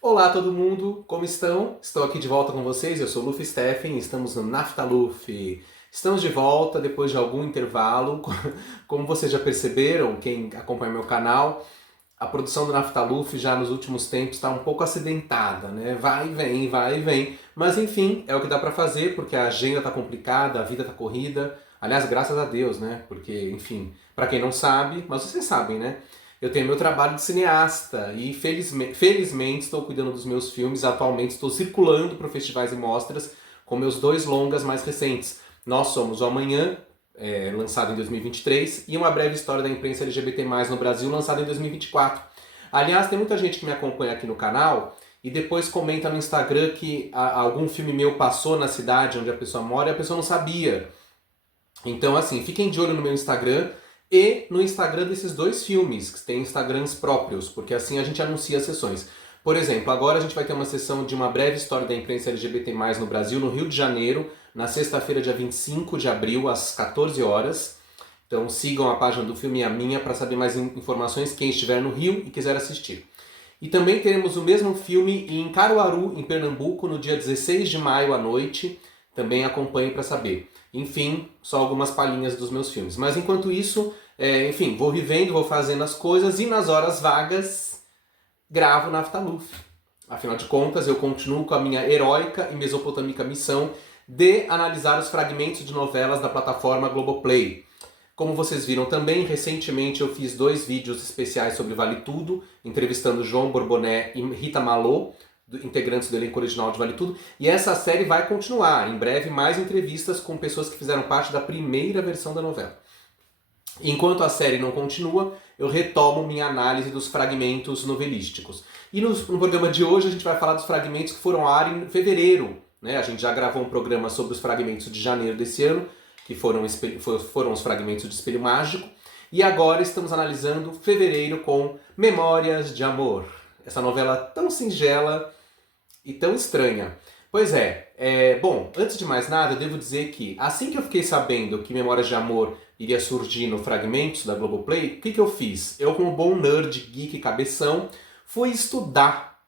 Olá todo mundo, como estão? Estou aqui de volta com vocês, eu sou o Luffy Steffen, estamos no Naftaluf. Estamos de volta depois de algum intervalo. Como vocês já perceberam, quem acompanha meu canal, a produção do Naftaluf já nos últimos tempos está um pouco acidentada, né? Vai e vem, vai e vem. Mas enfim, é o que dá para fazer, porque a agenda está complicada, a vida está corrida. Aliás, graças a Deus, né? Porque, enfim, para quem não sabe, mas vocês sabem, né? Eu tenho meu trabalho de cineasta e felizmente estou cuidando dos meus filmes. Atualmente estou circulando para festivais e mostras com meus dois longas mais recentes. Nós Somos o Amanhã, lançado em 2023, e Uma Breve História da Imprensa LGBT+, no Brasil, lançado em 2024. Aliás, tem muita gente que me acompanha aqui no canal e depois comenta no Instagram que algum filme meu passou na cidade onde a pessoa mora e a pessoa não sabia. Então, assim, fiquem de olho no meu Instagram e no Instagram desses dois filmes, que têm Instagrams próprios, porque assim a gente anuncia as sessões. Por exemplo, agora a gente vai ter uma sessão de Uma Breve História da Imprensa LGBT+, no Brasil, no Rio de Janeiro, na sexta-feira, dia 25 de abril, às 14 horas. Então sigam a página do filme e a minha para saber mais informações, quem estiver no Rio e quiser assistir. E também teremos o mesmo filme em Caruaru, em Pernambuco, no dia 16 de maio à noite. Também acompanhe para saber. Enfim, só algumas palhinhas dos meus filmes. Mas enquanto isso, enfim, vou vivendo, vou fazendo as coisas e nas horas vagas gravo Naftaluf. Afinal de contas, eu continuo com a minha heróica e mesopotâmica missão de analisar os fragmentos de novelas da plataforma Globoplay. Como vocês viram também, recentemente eu fiz 2 vídeos especiais sobre Vale Tudo, entrevistando João Borboné e Rita Malô, integrantes do elenco original de Vale Tudo, e essa série vai continuar. Em breve, mais entrevistas com pessoas que fizeram parte da primeira versão da novela. Enquanto a série não continua, eu retomo minha análise dos fragmentos novelísticos. E no programa de hoje a gente vai falar dos fragmentos que foram ao ar em fevereiro. Né? A gente já gravou um programa sobre os fragmentos de janeiro desse ano, que foram os fragmentos de Espelho Mágico. E agora estamos analisando fevereiro com Memórias de Amor. Essa novela tão singela e tão estranha. Pois bom, antes de mais nada, eu devo dizer que assim que eu fiquei sabendo que Memórias de Amor iria surgir no Fragmentos da Globoplay, o que eu fiz? Eu, como bom nerd, geek, cabeção, fui estudar.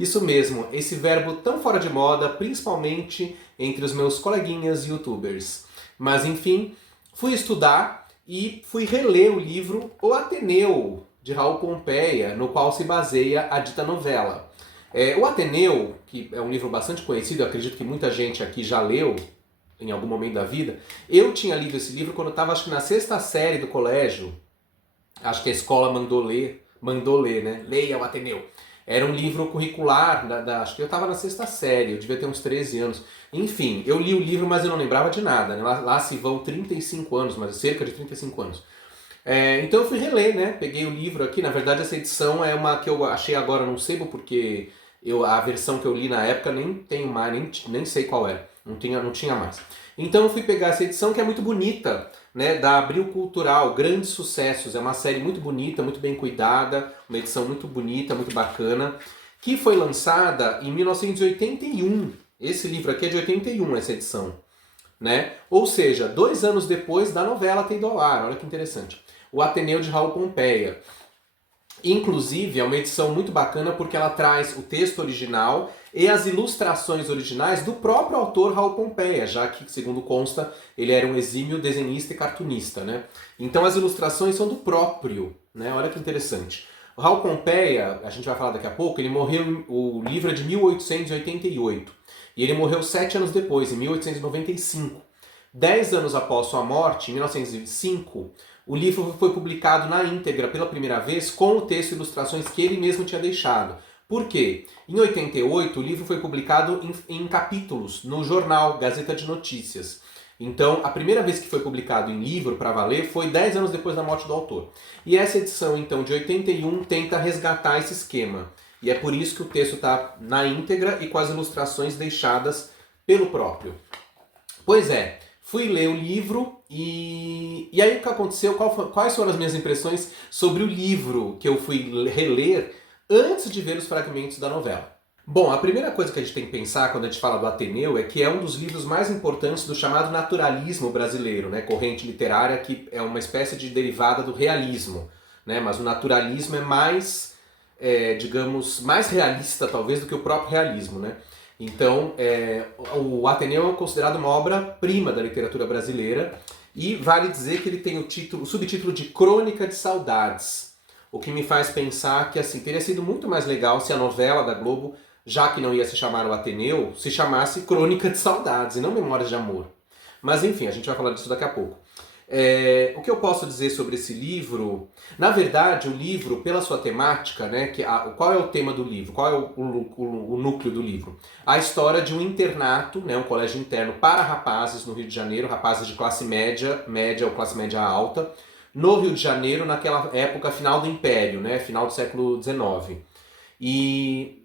Isso mesmo, esse verbo tão fora de moda, principalmente entre os meus coleguinhas youtubers. Mas enfim, fui estudar e fui reler o livro O Ateneu, de Raul Pompeia, no qual se baseia a dita novela. O Ateneu, que é um livro bastante conhecido, eu acredito que muita gente aqui já leu em algum momento da vida. Eu tinha lido esse livro quando eu estava, acho que na sexta série do colégio. Acho que a escola mandou ler, né? Leia o Ateneu. Era um livro curricular, acho que eu estava na sexta série, eu devia ter uns 13 anos. Enfim, eu li o livro, mas eu não lembrava de nada. Né? Lá se vão 35 anos, mas cerca de 35 anos. Então eu fui reler, né? Peguei o livro aqui, na verdade essa edição é uma que eu achei agora no sebo, porque a versão que eu li na época nem tenho mais, nem sei qual é, não tinha mais. Então eu fui pegar essa edição que é muito bonita, né, da Abril Cultural, Grandes Sucessos, é uma série muito bonita, muito bem cuidada, uma edição muito bonita, muito bacana, que foi lançada em 1981. Esse livro aqui é de 81, essa edição. Né? Ou seja, 2 anos depois da novela ter ido ao ar, olha que interessante. O Ateneu de Raul Pompeia. Inclusive, é uma edição muito bacana porque ela traz o texto original e as ilustrações originais do próprio autor Raul Pompeia, já que, segundo consta, ele era um exímio desenhista e cartunista. Né? Então as ilustrações são do próprio, né? Olha que interessante. O Raul Pompeia, a gente vai falar daqui a pouco, ele morreu, o livro é de 1888. E ele morreu 7 anos depois, em 1895. 10 anos após sua morte, em 1905, o livro foi publicado na íntegra pela primeira vez com o texto e ilustrações que ele mesmo tinha deixado. Por quê? Em 88, o livro foi publicado em capítulos no jornal Gazeta de Notícias. Então, a primeira vez que foi publicado em livro para valer foi 10 anos depois da morte do autor. E essa edição, então, de 81, tenta resgatar esse esquema. E é por isso que o texto está na íntegra e com as ilustrações deixadas pelo próprio. Pois é, fui ler o livro e aí o que aconteceu? Quais foram as minhas impressões sobre o livro que eu fui reler antes de ver os fragmentos da novela? Bom, a primeira coisa que a gente tem que pensar quando a gente fala do Ateneu é que é um dos livros mais importantes do chamado naturalismo brasileiro, né? Corrente literária que é uma espécie de derivada do realismo, né? Mas o naturalismo é mais digamos, mais realista talvez do que o próprio realismo, né? Então, o Ateneu é considerado uma obra-prima da literatura brasileira e vale dizer que ele tem o subtítulo de Crônica de Saudades, o que me faz pensar que assim teria sido muito mais legal se a novela da Globo, já que não ia se chamar o Ateneu, se chamasse Crônica de Saudades e não Memórias de Amor. Mas enfim, a gente vai falar disso daqui a pouco. O que eu posso dizer sobre esse livro? Na verdade, o livro, pela sua temática, né, qual é o tema do livro? Qual é o núcleo do livro? A história de um internato, né, um colégio interno para rapazes no Rio de Janeiro, rapazes de classe média, média ou classe média alta, no Rio de Janeiro, naquela época final do Império, né, final do século XIX. E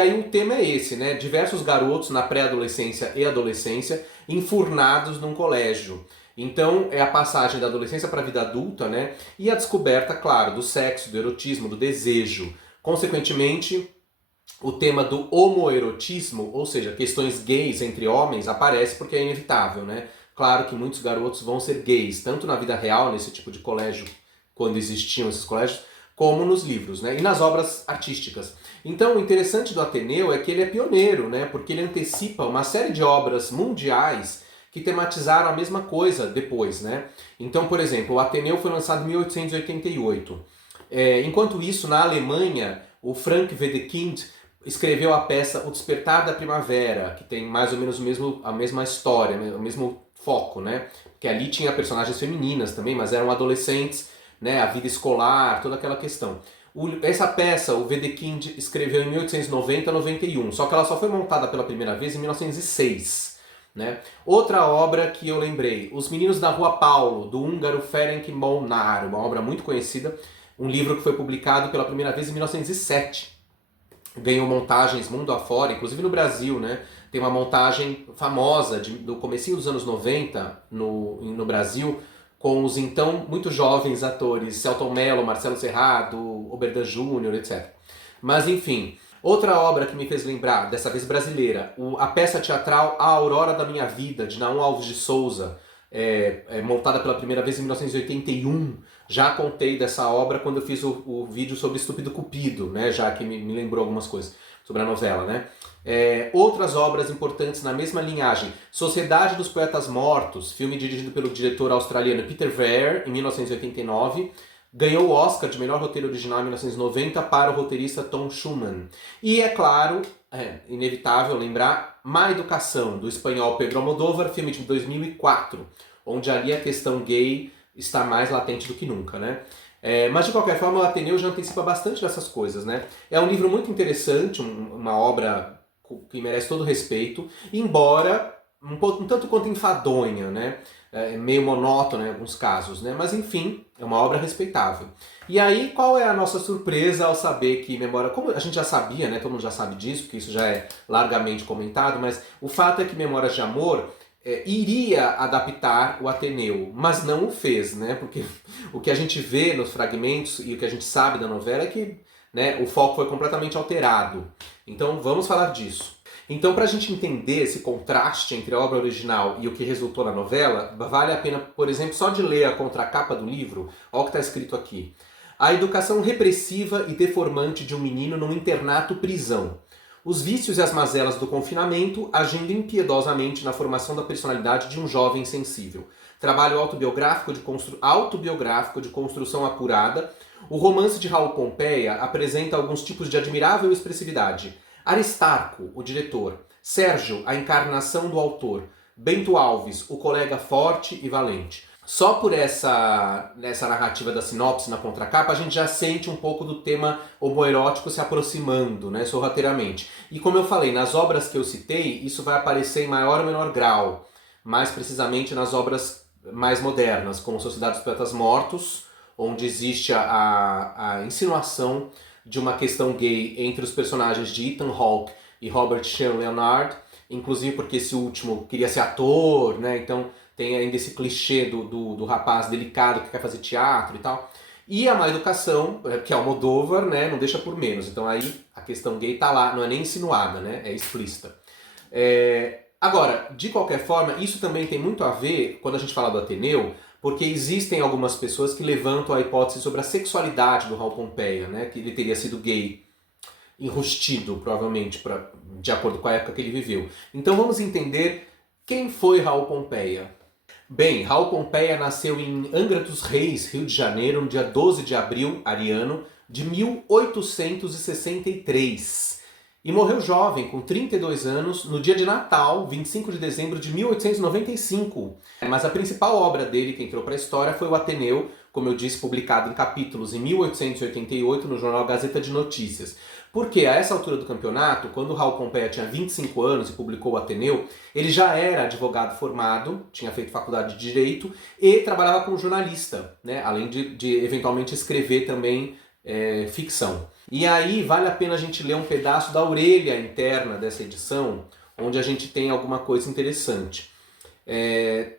aí o tema é esse, né? Diversos garotos na pré-adolescência e adolescência enfurnados num colégio. Então é a passagem da adolescência para a vida adulta, né? E a descoberta, claro, do sexo, do erotismo, do desejo. Consequentemente, o tema do homoerotismo, ou seja, questões gays entre homens, aparece porque é inevitável, né? Claro que muitos garotos vão ser gays, tanto na vida real, nesse tipo de colégio, quando existiam esses colégios, como nos livros, né? E nas obras artísticas. Então, o interessante do Ateneu é que ele é pioneiro, né? Porque ele antecipa uma série de obras mundiais que tematizaram a mesma coisa depois, né? Então, por exemplo, o Ateneu foi lançado em 1888. Enquanto isso, na Alemanha, o Frank Wedekind escreveu a peça O Despertar da Primavera, que tem mais ou menos a mesma história, o mesmo foco, né? Que ali tinha personagens femininas também, mas eram adolescentes, né? A vida escolar, toda aquela questão. Essa peça o Wedekind escreveu em 1890-91, só que ela só foi montada pela primeira vez em 1906. Né? Outra obra que eu lembrei, Os Meninos da Rua Paulo, do húngaro Ferenc Molnár, uma obra muito conhecida, um livro que foi publicado pela primeira vez em 1907. Ganhou montagens mundo afora, inclusive no Brasil, né? Tem uma montagem famosa do comecinho dos anos 90 no Brasil, com os então muito jovens atores Selton Mello, Marcelo Serrado, Oberdan Júnior, etc. Mas enfim, outra obra que me fez lembrar, dessa vez brasileira, a peça teatral A Aurora da Minha Vida, de Naum Alves de Souza, montada pela primeira vez em 1981. Já contei dessa obra quando eu fiz o vídeo sobre Estúpido Cupido, né? Já que me lembrou algumas coisas sobre a novela, né? Outras obras importantes na mesma linhagem. Sociedade dos Poetas Mortos, filme dirigido pelo diretor australiano Peter Weir, em 1989. Ganhou o Oscar de melhor roteiro original em 1990 para o roteirista Tom Schumann. E, é claro, inevitável lembrar, Má Educação, do espanhol Pedro Almodóvar, filme de 2004, onde ali a questão gay está mais latente do que nunca, né? Mas, de qualquer forma, o Ateneu já antecipa bastante dessas coisas, né? É um livro muito interessante, uma obra que merece todo respeito, embora um tanto quanto enfadonha, né? Meio monótona em alguns casos, né? Mas enfim, é uma obra respeitável. E aí, qual é a nossa surpresa ao saber que Memória... Como a gente já sabia, né? Todo mundo já sabe disso, porque isso já é largamente comentado, mas o fato é que Memórias de Amor iria adaptar o Ateneu, mas não o fez, né? Porque o que a gente vê nos fragmentos e o que a gente sabe da novela é que, né, o foco foi completamente alterado. Então vamos falar disso. Então, para a gente entender esse contraste entre a obra original e o que resultou na novela, vale a pena, por exemplo, só de ler a contracapa do livro. Olha o que está escrito aqui. A educação repressiva e deformante de um menino num internato-prisão. Os vícios e as mazelas do confinamento agindo impiedosamente na formação da personalidade de um jovem sensível. Trabalho autobiográfico de construção apurada. O romance de Raul Pompeia apresenta alguns tipos de admirável expressividade. Aristarco, o diretor. Sérgio, a encarnação do autor. Bento Alves, o colega forte e valente. Só por nessa narrativa da sinopse na contracapa, a gente já sente um pouco do tema homoerótico se aproximando, né, sorrateiramente. E como eu falei, nas obras que eu citei, isso vai aparecer em maior ou menor grau. Mais precisamente nas obras mais modernas, como Sociedade dos Poetas Mortos, onde existe a insinuação de uma questão gay entre os personagens de Ethan Hawke e Robert Sean Leonard, inclusive porque esse último queria ser ator, né? Então tem ainda esse clichê do rapaz delicado que quer fazer teatro e tal. E a Má Educação, que é o Almodóvar, né? Não deixa por menos. Então aí a questão gay tá lá, não é nem insinuada, né? É explícita. Agora, de qualquer forma, isso também tem muito a ver, quando a gente fala do Ateneu, porque existem algumas pessoas que levantam a hipótese sobre a sexualidade do Raul Pompeia, né? Que ele teria sido gay, enrustido, provavelmente, de acordo com a época que ele viveu. Então vamos entender quem foi Raul Pompeia. Bem, Raul Pompeia nasceu em Angra dos Reis, Rio de Janeiro, no dia 12 de abril, ariano, de 1863. E morreu jovem, com 32 anos, no dia de Natal, 25 de dezembro de 1895. Mas a principal obra dele, que entrou para a história, foi o Ateneu, como eu disse, publicado em capítulos em 1888 no jornal Gazeta de Notícias. Porque a essa altura do campeonato, quando o Raul Pompeia tinha 25 anos e publicou o Ateneu, ele já era advogado formado, tinha feito faculdade de Direito e trabalhava como jornalista, né? Além de eventualmente escrever também ficção. E aí vale a pena a gente ler um pedaço da orelha interna dessa edição, onde a gente tem alguma coisa interessante.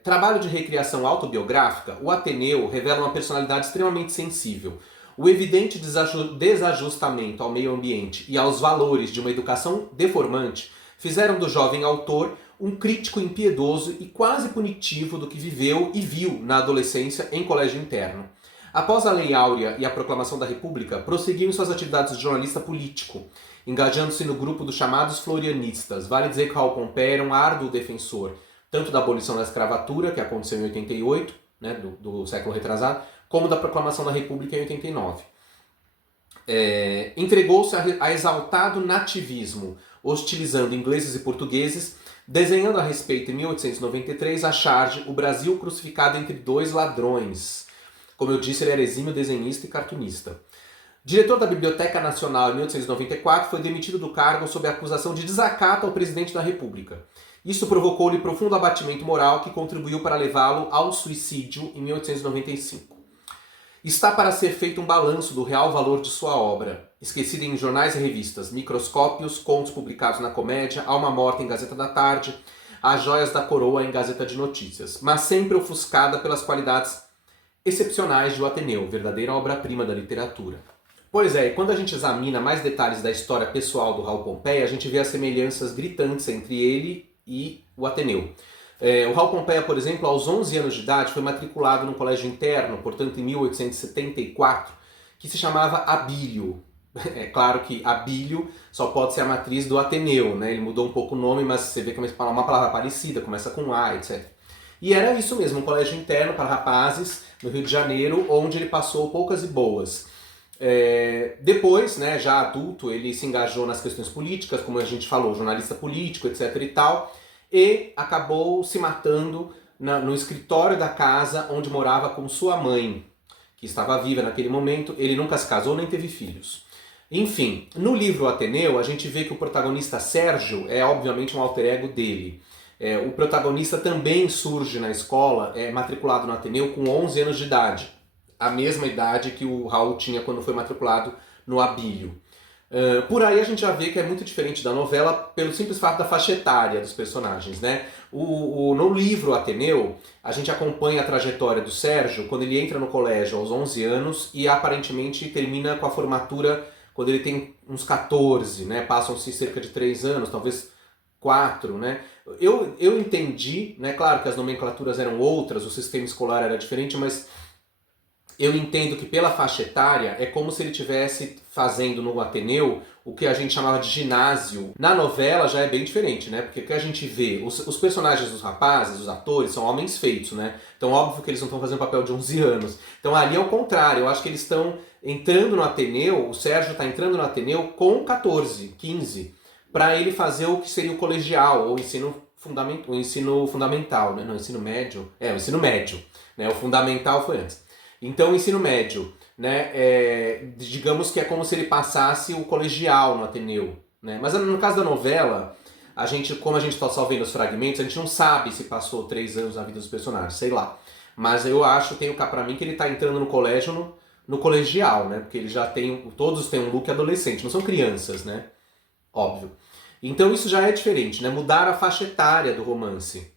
Trabalho de recriação autobiográfica, o Ateneu revela uma personalidade extremamente sensível. O evidente desajustamento ao meio ambiente e aos valores de uma educação deformante fizeram do jovem autor um crítico impiedoso e quase punitivo do que viveu e viu na adolescência em colégio interno. Após a Lei Áurea e a proclamação da República, prosseguiu em suas atividades de jornalista político, engajando-se no grupo dos chamados florianistas. Vale dizer que Raul Pompeia era um árduo defensor tanto da abolição da escravatura, que aconteceu em 88, né, do século retrasado, como da proclamação da República em 89. Entregou-se a exaltado nativismo, hostilizando ingleses e portugueses, desenhando a respeito em 1893 a charge O Brasil crucificado entre dois ladrões. Como eu disse, ele era exímio desenhista e cartunista. Diretor da Biblioteca Nacional em 1894, foi demitido do cargo sob a acusação de desacato ao presidente da República. Isso provocou-lhe profundo abatimento moral que contribuiu para levá-lo ao suicídio em 1895. Está para ser feito um balanço do real valor de sua obra, esquecida em jornais e revistas, Microscópios, contos publicados na Comédia, Alma Morta em Gazeta da Tarde, As Joias da Coroa em Gazeta de Notícias, mas sempre ofuscada pelas qualidades excepcionais de O Ateneu, verdadeira obra-prima da literatura. Pois é, quando a gente examina mais detalhes da história pessoal do Raul Pompeia, a gente vê as semelhanças gritantes entre ele e o Ateneu. O Raul Pompeia, por exemplo, aos 11 anos de idade, foi matriculado num colégio interno, portanto em 1874, que se chamava Abílio. É claro que Abílio só pode ser a matriz do Ateneu, né? Ele mudou um pouco o nome, mas você vê que é uma palavra parecida, começa com A, etc. E era isso mesmo, um colégio interno para rapazes no Rio de Janeiro, onde ele passou poucas e boas. Depois, né, já adulto, ele se engajou nas questões políticas, como a gente falou, jornalista político, etc. e tal, e acabou se matando no escritório da casa onde morava com sua mãe, que estava viva naquele momento. Ele nunca se casou nem teve filhos. Enfim, no livro Ateneu, a gente vê que o protagonista Sérgio é obviamente um alter ego dele. O protagonista também surge na escola, matriculado no Ateneu com 11 anos de idade. A mesma idade que o Raul tinha quando foi matriculado no Abílio. Por aí a gente já vê que é muito diferente da novela pelo simples fato da faixa etária dos personagens, né? No livro Ateneu, a gente acompanha a trajetória do Sérgio quando ele entra no colégio aos 11 anos e aparentemente termina com a formatura quando ele tem uns 14, né? Passam-se cerca de 3 anos, talvez 4, né? Eu entendi, né? Claro que as nomenclaturas eram outras, o sistema escolar era diferente, mas eu entendo que pela faixa etária é como se ele estivesse fazendo no Ateneu o que a gente chamava de ginásio. Na novela já é bem diferente, né? Porque o que a gente vê, os personagens dos rapazes, os atores, são homens feitos, né? Então óbvio que eles não estão fazendo papel de 11 anos. Então ali é o contrário, eu acho que eles estão entrando no Ateneu, o Sérgio está entrando no Ateneu com 14, 15, para ele fazer o que seria o colegial, ou o ensino fundamental, né? Não, ensino médio. O ensino médio, né? O fundamental foi antes. Então, o ensino médio, né, digamos que é como se ele passasse o colegial no Ateneu, né? Mas no caso da novela, como a gente está só vendo os fragmentos, a gente não sabe se passou 3 anos na vida dos personagens, sei lá. Mas eu acho, tenho cá pra mim, que ele está entrando no colégio, no colegial, né? Porque eles todos têm um look adolescente, não são crianças, né? Óbvio. Então isso já é diferente, né? Mudar a faixa etária do romance.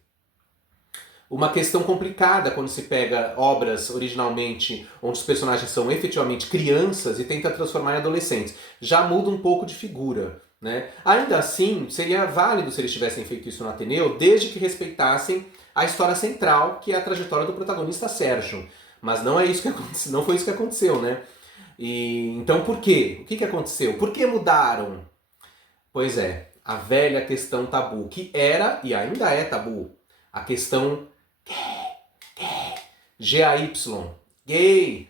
Uma questão complicada quando se pega obras originalmente onde os personagens são efetivamente crianças e tenta transformar em adolescentes. Já muda um pouco de figura, né? Ainda assim, seria válido se eles tivessem feito isso no Ateneu, desde que respeitassem a história central, que é a trajetória do protagonista Sérgio. Mas não é isso que aconteceu, não foi isso que aconteceu, né? Então por quê? O que aconteceu? Por que mudaram? Pois é, a velha questão tabu, que era e ainda é tabu. A questão G-A-Y, gay.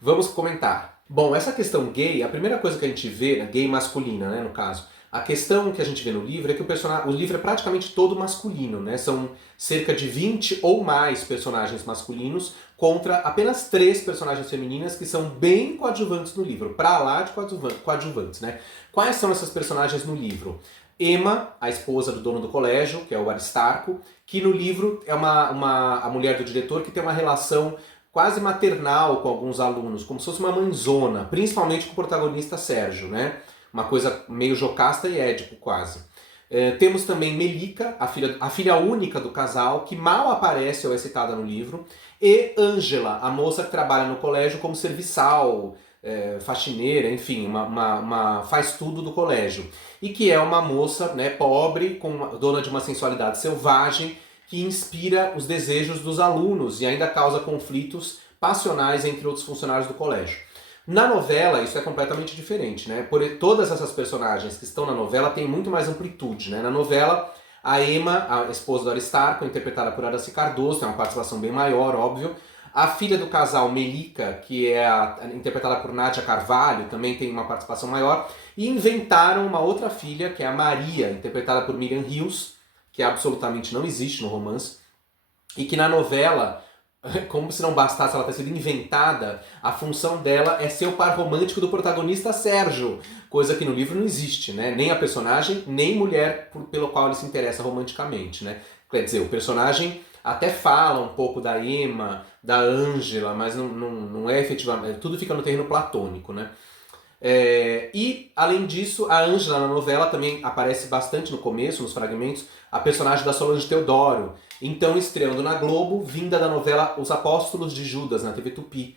Vamos comentar. Bom, essa questão gay, a primeira coisa que a gente vê, né, gay masculina, né, no caso, a questão que a gente vê no livro é que o livro é praticamente todo masculino, né? São cerca de 20 ou mais personagens masculinos contra apenas 3 personagens femininas que são bem coadjuvantes no livro, pra lá de coadjuvantes, né? Quais são essas personagens no livro? Emma, a esposa do dono do colégio, que é o Aristarco, que no livro é a mulher do diretor que tem uma relação quase maternal com alguns alunos, como se fosse uma mãezona, principalmente com o protagonista Sérgio, né? Uma coisa meio Jocasta e Édipo, quase. Temos também Melica, a filha única do casal, que mal aparece ou é citada no livro, e Ângela, a moça que trabalha no colégio como serviçal, faxineira, enfim, faz tudo do colégio. E que é uma moça, né, pobre, dona de uma sensualidade selvagem, que inspira os desejos dos alunos e ainda causa conflitos passionais entre outros funcionários do colégio. Na novela, isso é completamente diferente, né? Todas essas personagens que estão na novela têm muito mais amplitude, né? Na novela, a Emma, a esposa do Aristarco, interpretada por Aracy Cardoso, tem uma participação bem maior, óbvio. A filha do casal, Melica, que é interpretada por Nádia Carvalho, também tem uma participação maior. E inventaram uma outra filha, que é a Maria, interpretada por Miriam Rios, que absolutamente não existe no romance, e que na novela, como se não bastasse ela ter sido inventada, a função dela é ser o par romântico do protagonista Sérgio, coisa que no livro não existe, né? Nem a personagem, nem mulher pelo qual ele se interessa romanticamente, né? Quer dizer, o personagem até fala um pouco da Emma, da Ângela, mas não é efetivamente, tudo fica no terreno platônico, né? E, além disso, a Ângela na novela também aparece bastante no começo, nos fragmentos, a personagem da Solange Teodoro, então estreando na Globo, vinda da novela Os Apóstolos de Judas, na TV Tupi.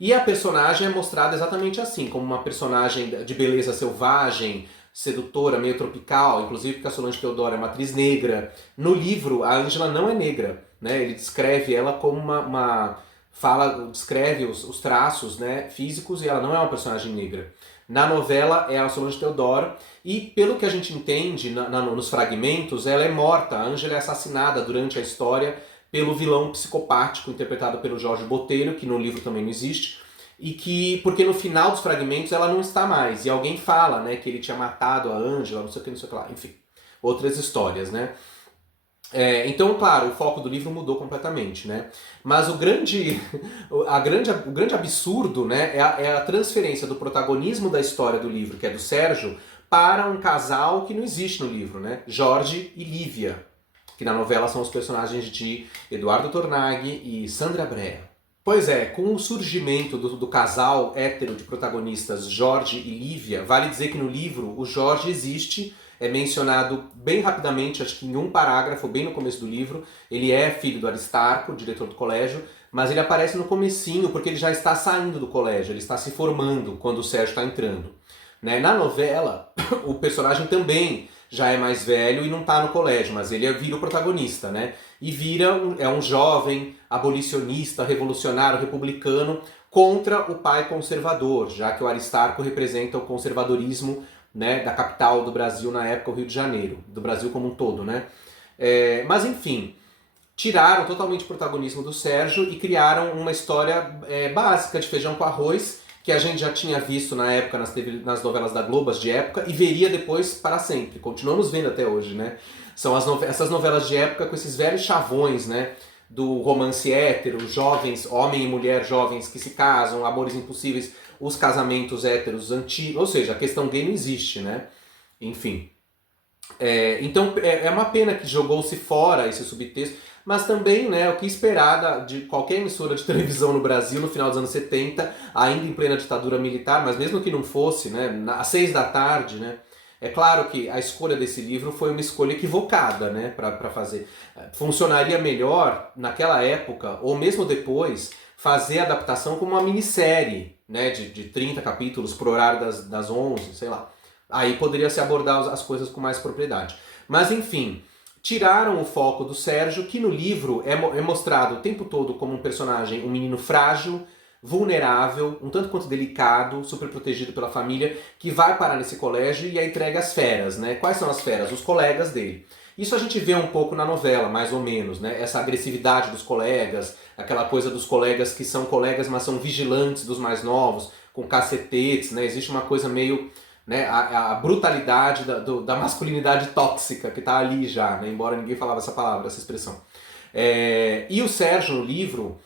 E a personagem é mostrada exatamente assim, como uma personagem de beleza selvagem, sedutora, meio tropical, inclusive porque a Solange Teodoro é uma atriz negra. No livro, a Ângela não é negra, né? Ele descreve ela como descreve os traços, né, físicos, e ela não é uma personagem negra. Na novela é a Solange Teodoro, e pelo que a gente entende nos fragmentos, ela é morta, a Ângela é assassinada durante a história pelo vilão psicopático interpretado pelo Jorge Botelho, que no livro também não existe, porque no final dos fragmentos ela não está mais, e alguém fala, né, que ele tinha matado a Ângela, não sei o que lá, enfim, outras histórias, né. Então, claro, o foco do livro mudou completamente, né? Mas o grande absurdo, né, é a transferência do protagonismo da história do livro, que é do Sérgio, para um casal que não existe no livro, né? Jorge e Lívia, que na novela são os personagens de Eduardo Tornaghi e Sandra Brea. Pois é, com o surgimento do casal hétero de protagonistas Jorge e Lívia, vale dizer que no livro o Jorge existe, é mencionado bem rapidamente, acho que em um parágrafo, bem no começo do livro. Ele é filho do Aristarco, diretor do colégio, mas ele aparece no comecinho porque ele já está saindo do colégio, ele está se formando quando o Sérgio está entrando. Né? Na novela, o personagem também já é mais velho e não está no colégio, mas ele vira o protagonista, né? E é um jovem abolicionista, revolucionário, republicano, contra o pai conservador, já que o Aristarco representa o conservadorismo, né, da capital do Brasil na época, o Rio de Janeiro, do Brasil como um todo, né? Mas enfim, tiraram totalmente o protagonismo do Sérgio e criaram uma história básica de feijão com arroz, que a gente já tinha visto na época nas novelas da Globo de época e veria depois para sempre. Continuamos vendo até hoje, né? São essas novelas de época com esses velhos chavões, né? Do romance hétero, jovens, homem e mulher jovens que se casam, amores impossíveis, os casamentos héteros antigos, ou seja, a questão gay não existe, né? Enfim. Então é uma pena que jogou-se fora esse subtexto, mas também, né, o que esperar de qualquer emissora de televisão no Brasil no final dos anos 70, ainda em plena ditadura militar, mas mesmo que não fosse, né, às 6 da tarde, né? É claro que a escolha desse livro foi uma escolha equivocada, né, para fazer. Funcionaria melhor naquela época, ou mesmo depois, fazer a adaptação como uma minissérie, né, de 30 capítulos por horário das 11, sei lá. Aí poderia se abordar as coisas com mais propriedade. Mas enfim, tiraram o foco do Sérgio, que no livro é mostrado o tempo todo como um personagem, um menino frágil, vulnerável, um tanto quanto delicado, super protegido pela família, que vai parar nesse colégio e é entregue às feras, né? Quais são as feras? Os colegas dele. Isso a gente vê um pouco na novela, mais ou menos, né? Essa agressividade dos colegas, aquela coisa dos colegas que são colegas, mas são vigilantes dos mais novos, com cacetetes, né? Existe uma coisa meio, né, a brutalidade da masculinidade tóxica que está ali já, né? Embora ninguém falava essa palavra, essa expressão. E o Sérgio, no livro,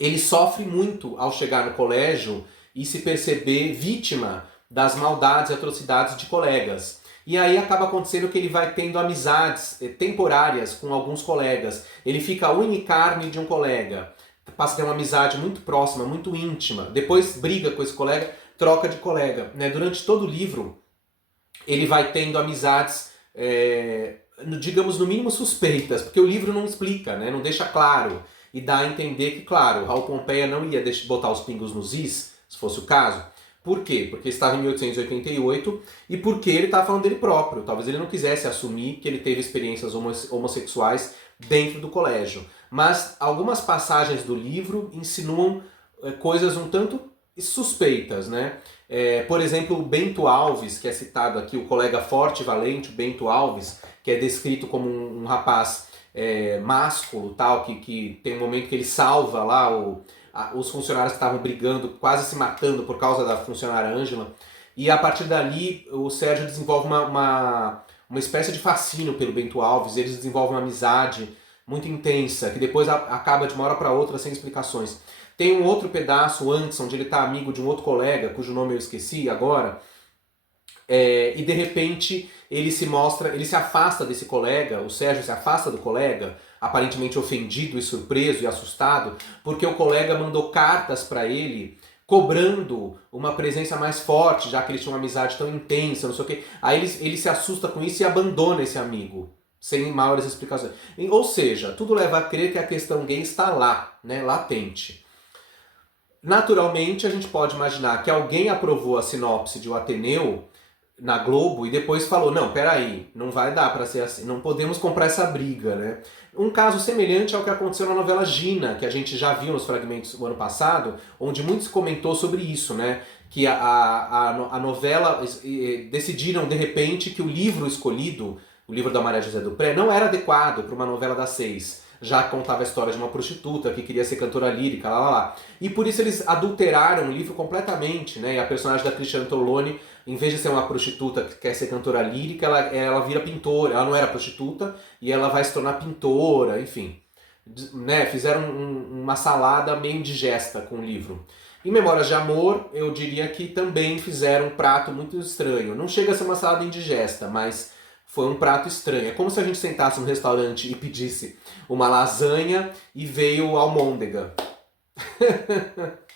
ele sofre muito ao chegar no colégio e se perceber vítima das maldades e atrocidades de colegas. E aí acaba acontecendo que ele vai tendo amizades temporárias com alguns colegas. Ele fica unha e carne de um colega, passa a ter uma amizade muito próxima, muito íntima. Depois briga com esse colega, troca de colega. Né? Durante todo o livro, ele vai tendo amizades, digamos, no mínimo suspeitas, porque o livro não explica, né? Não deixa claro. E dá a entender que, claro, Raul Pompeia não ia botar os pingos nos is, se fosse o caso. Por quê? Porque estava em 1888 e porque ele estava falando dele próprio. Talvez ele não quisesse assumir que ele teve experiências homossexuais dentro do colégio. Mas algumas passagens do livro insinuam coisas um tanto suspeitas, né? Por exemplo, o Bento Alves, que é citado aqui, o colega forte e valente, o Bento Alves, que é descrito como um rapaz másculo, tal, que tem um momento que ele salva lá os funcionários que estavam brigando, quase se matando por causa da funcionária Ângela. E a partir dali, o Sérgio desenvolve uma espécie de fascínio pelo Bento Alves, eles desenvolvem uma amizade muito intensa, que depois acaba de uma hora para outra sem explicações. Tem um outro pedaço antes, onde ele está amigo de um outro colega, cujo nome eu esqueci agora, e de repente ele se afasta desse colega, o Sérgio se afasta do colega, aparentemente ofendido e surpreso e assustado, porque o colega mandou cartas para ele cobrando uma presença mais forte, já que eles tinham uma amizade tão intensa, não sei o quê. Aí ele se assusta com isso e abandona esse amigo, sem maiores explicações. Ou seja, tudo leva a crer que a questão gay está lá, né, latente. Naturalmente, a gente pode imaginar que alguém aprovou a sinopse de O Ateneu na Globo e depois falou, não, peraí, não vai dar para ser assim, não podemos comprar essa briga, né? Um caso semelhante ao que aconteceu na novela Gina, que a gente já viu nos fragmentos do ano passado, onde muito se comentou sobre isso, né? Que a novela decidiram de repente que o livro escolhido, o livro da Maria José Dupré, não era adequado para uma novela das 6, já que contava a história de uma prostituta que queria ser cantora lírica, lá. E por isso eles adulteraram o livro completamente, né? E a personagem da Cristiane Torlone, em vez de ser uma prostituta que quer ser cantora lírica, ela vira pintora. Ela não era prostituta e ela vai se tornar pintora, enfim. Né? Fizeram uma salada meio indigesta com o livro. Em Memórias de Amor, eu diria que também fizeram um prato muito estranho. Não chega a ser uma salada indigesta, mas foi um prato estranho. É como se a gente sentasse no restaurante e pedisse uma lasanha e veio almôndega.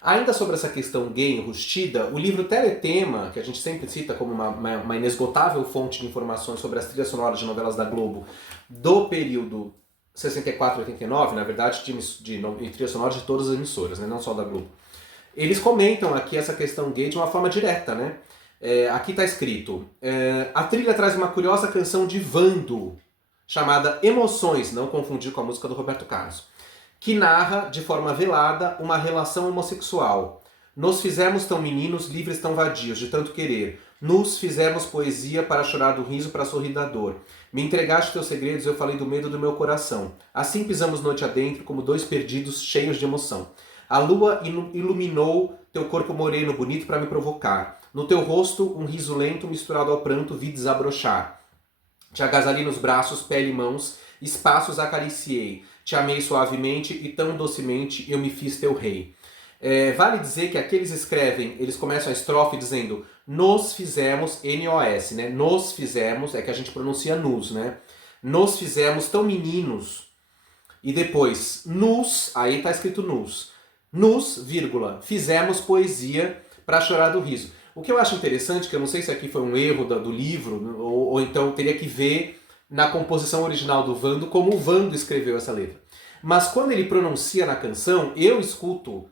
Ainda sobre essa questão gay enrustida, o livro Teletema, que a gente sempre cita como uma inesgotável fonte de informações sobre as trilhas sonoras de novelas da Globo do período 64 e 89, na verdade, de trilhas sonoras de todas as emissoras, né? Não só da Globo. Eles comentam aqui essa questão gay de uma forma direta, né? Aqui está escrito, a trilha traz uma curiosa canção de Vando, chamada Emoções, não confundir com a música do Roberto Carlos, que narra, de forma velada, uma relação homossexual. Nos fizemos tão meninos, livres tão vadios, de tanto querer. Nos fizemos poesia para chorar do riso, para sorrir da dor. Me entregaste teus segredos, eu falei do medo do meu coração. Assim pisamos noite adentro, como dois perdidos, cheios de emoção. A lua iluminou teu corpo moreno, bonito para me provocar. No teu rosto, um riso lento misturado ao pranto vi desabrochar. Te agasalhei nos braços, pele e mãos, espaços acariciei. Te amei suavemente e tão docemente eu me fiz teu rei. Vale dizer que aqui eles começam a estrofe dizendo nos fizemos, N-O-S, né? Nos fizemos, é que a gente pronuncia nos, né? Nos fizemos tão meninos. E depois, aí tá escrito nos, vírgula, fizemos poesia para chorar do riso. O que eu acho interessante, que eu não sei se aqui foi um erro do livro, ou então teria que ver na composição original do Vando, como o Vando escreveu essa letra. Mas quando ele pronuncia na canção, eu escuto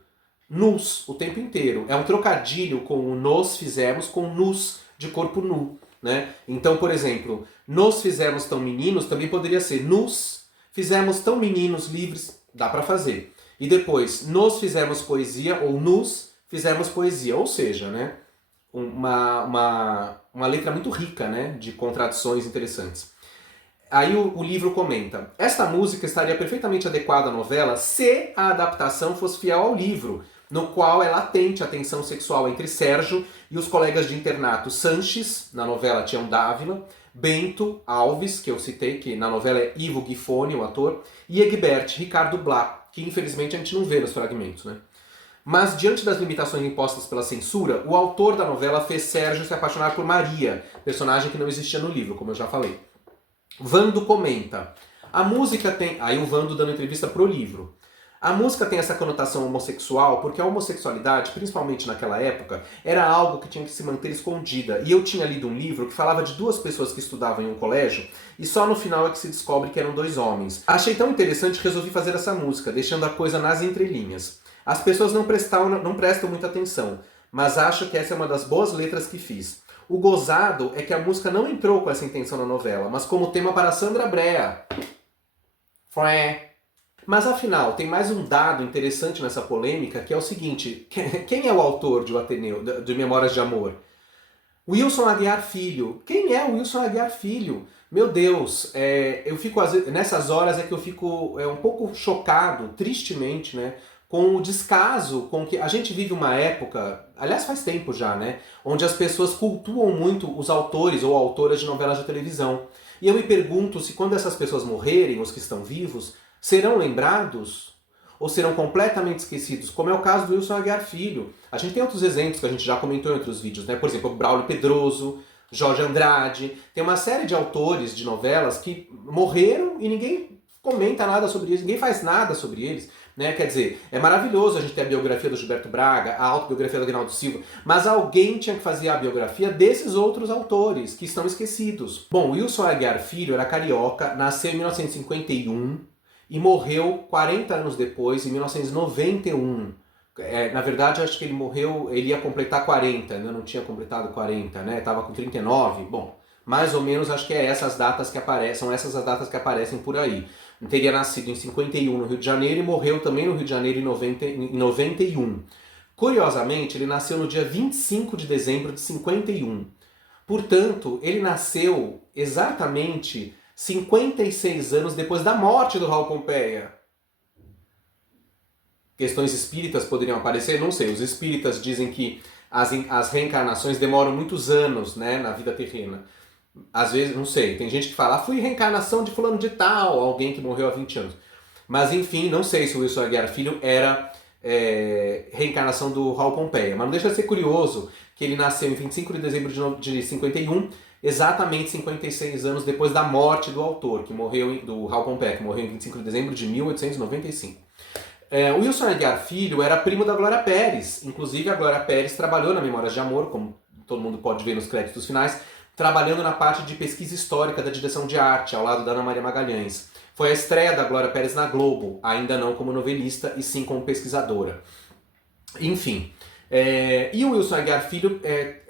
nus o tempo inteiro. É um trocadilho com o nos fizemos, com nus, de corpo nu. né? Então, por exemplo, nos fizemos tão meninos também poderia ser nos fizemos tão meninos livres, dá para fazer. E depois, nos fizemos poesia ou nos fizemos poesia, ou seja, né? Uma letra muito rica, né? De contradições interessantes. Aí o livro comenta: esta música estaria perfeitamente adequada à novela se a adaptação fosse fiel ao livro, no qual é latente a tensão sexual entre Sérgio e os colegas de internato Sanches, na novela Tião Dávila, Bento Alves, que eu citei, que na novela é Ivo Gifone, o ator, e Egbert Ricardo Blá, que infelizmente a gente não vê nos fragmentos, né? Mas, diante das limitações impostas pela censura, o autor da novela fez Sérgio se apaixonar por Maria, personagem que não existia no livro, como eu já falei. Vando comenta: a música tem... Aí o Vando dando entrevista pro livro. A música tem essa conotação homossexual porque a homossexualidade, principalmente naquela época, era algo que tinha que se manter escondida. E eu tinha lido um livro que falava de duas pessoas que estudavam em um colégio e só no final é que se descobre que eram dois homens. Achei tão interessante que resolvi fazer essa música, deixando a coisa nas entrelinhas. As pessoas não prestam muita atenção, mas acho que essa é uma das boas letras que fiz. O gozado é que a música não entrou com essa intenção na novela, mas como tema para Sandra Brea. Mas afinal, tem mais um dado interessante nessa polêmica, que é o seguinte: quem é o autor de O Ateneu, de Memórias de Amor? Wilson Aguiar Filho. Quem é o Wilson Aguiar Filho? Meu Deus, eu fico nessas horas é que eu fico um pouco chocado, tristemente, né, com o descaso com que a gente vive uma época, aliás faz tempo já, né, onde as pessoas cultuam muito os autores ou autoras de novelas de televisão. E eu me pergunto se quando essas pessoas morrerem, os que estão vivos, serão lembrados ou serão completamente esquecidos, como é o caso do Wilson Aguiar Filho. A gente tem outros exemplos que a gente já comentou em outros vídeos, né? Por exemplo, Braulio Pedroso, Jorge Andrade. Tem uma série de autores de novelas que morreram e ninguém comenta nada sobre eles, ninguém faz nada sobre eles. Né? Quer dizer, é maravilhoso a gente ter a biografia do Gilberto Braga, a autobiografia do Aguinaldo Silva, mas alguém tinha que fazer a biografia desses outros autores, que estão esquecidos. Bom, Wilson Aguiar Filho era carioca, nasceu em 1951, e morreu 40 anos depois, em 1991. Na verdade, acho que ele ia completar 40, ainda não tinha completado 40, né? Estava com 39. Bom, mais ou menos acho que essas datas que aparecem, são essas as datas que aparecem por aí. Ele teria nascido em 51 no Rio de Janeiro e morreu também no Rio de Janeiro em 91. Curiosamente, ele nasceu no dia 25 de dezembro de 51. Portanto, ele nasceu exatamente 56 anos depois da morte do Raul Pompeia. Questões espíritas poderiam aparecer? Não sei. Os espíritas dizem que as reencarnações demoram muitos anos, né, na vida terrena. Às vezes, não sei. Tem gente que fala: fui reencarnação de fulano de tal, alguém que morreu há 20 anos. Mas enfim, não sei se o Wilson Aguiar Filho era reencarnação do Raul Pompeia. Mas não deixa de ser curioso que ele nasceu em 25 de dezembro de 51, exatamente 56 anos depois da morte do autor, do Raul Pompeia, que morreu em 25 de dezembro de 1895. O Wilson Aguiar Filho era primo da Glória Pérez. Inclusive, a Glória Pérez trabalhou na Memórias de Amor, como todo mundo pode ver nos créditos finais, trabalhando na parte de pesquisa histórica da direção de arte, ao lado da Ana Maria Magalhães. Foi a estreia da Glória Pérez na Globo, ainda não como novelista, e sim como pesquisadora. Enfim. E o Wilson Aguiar Filho,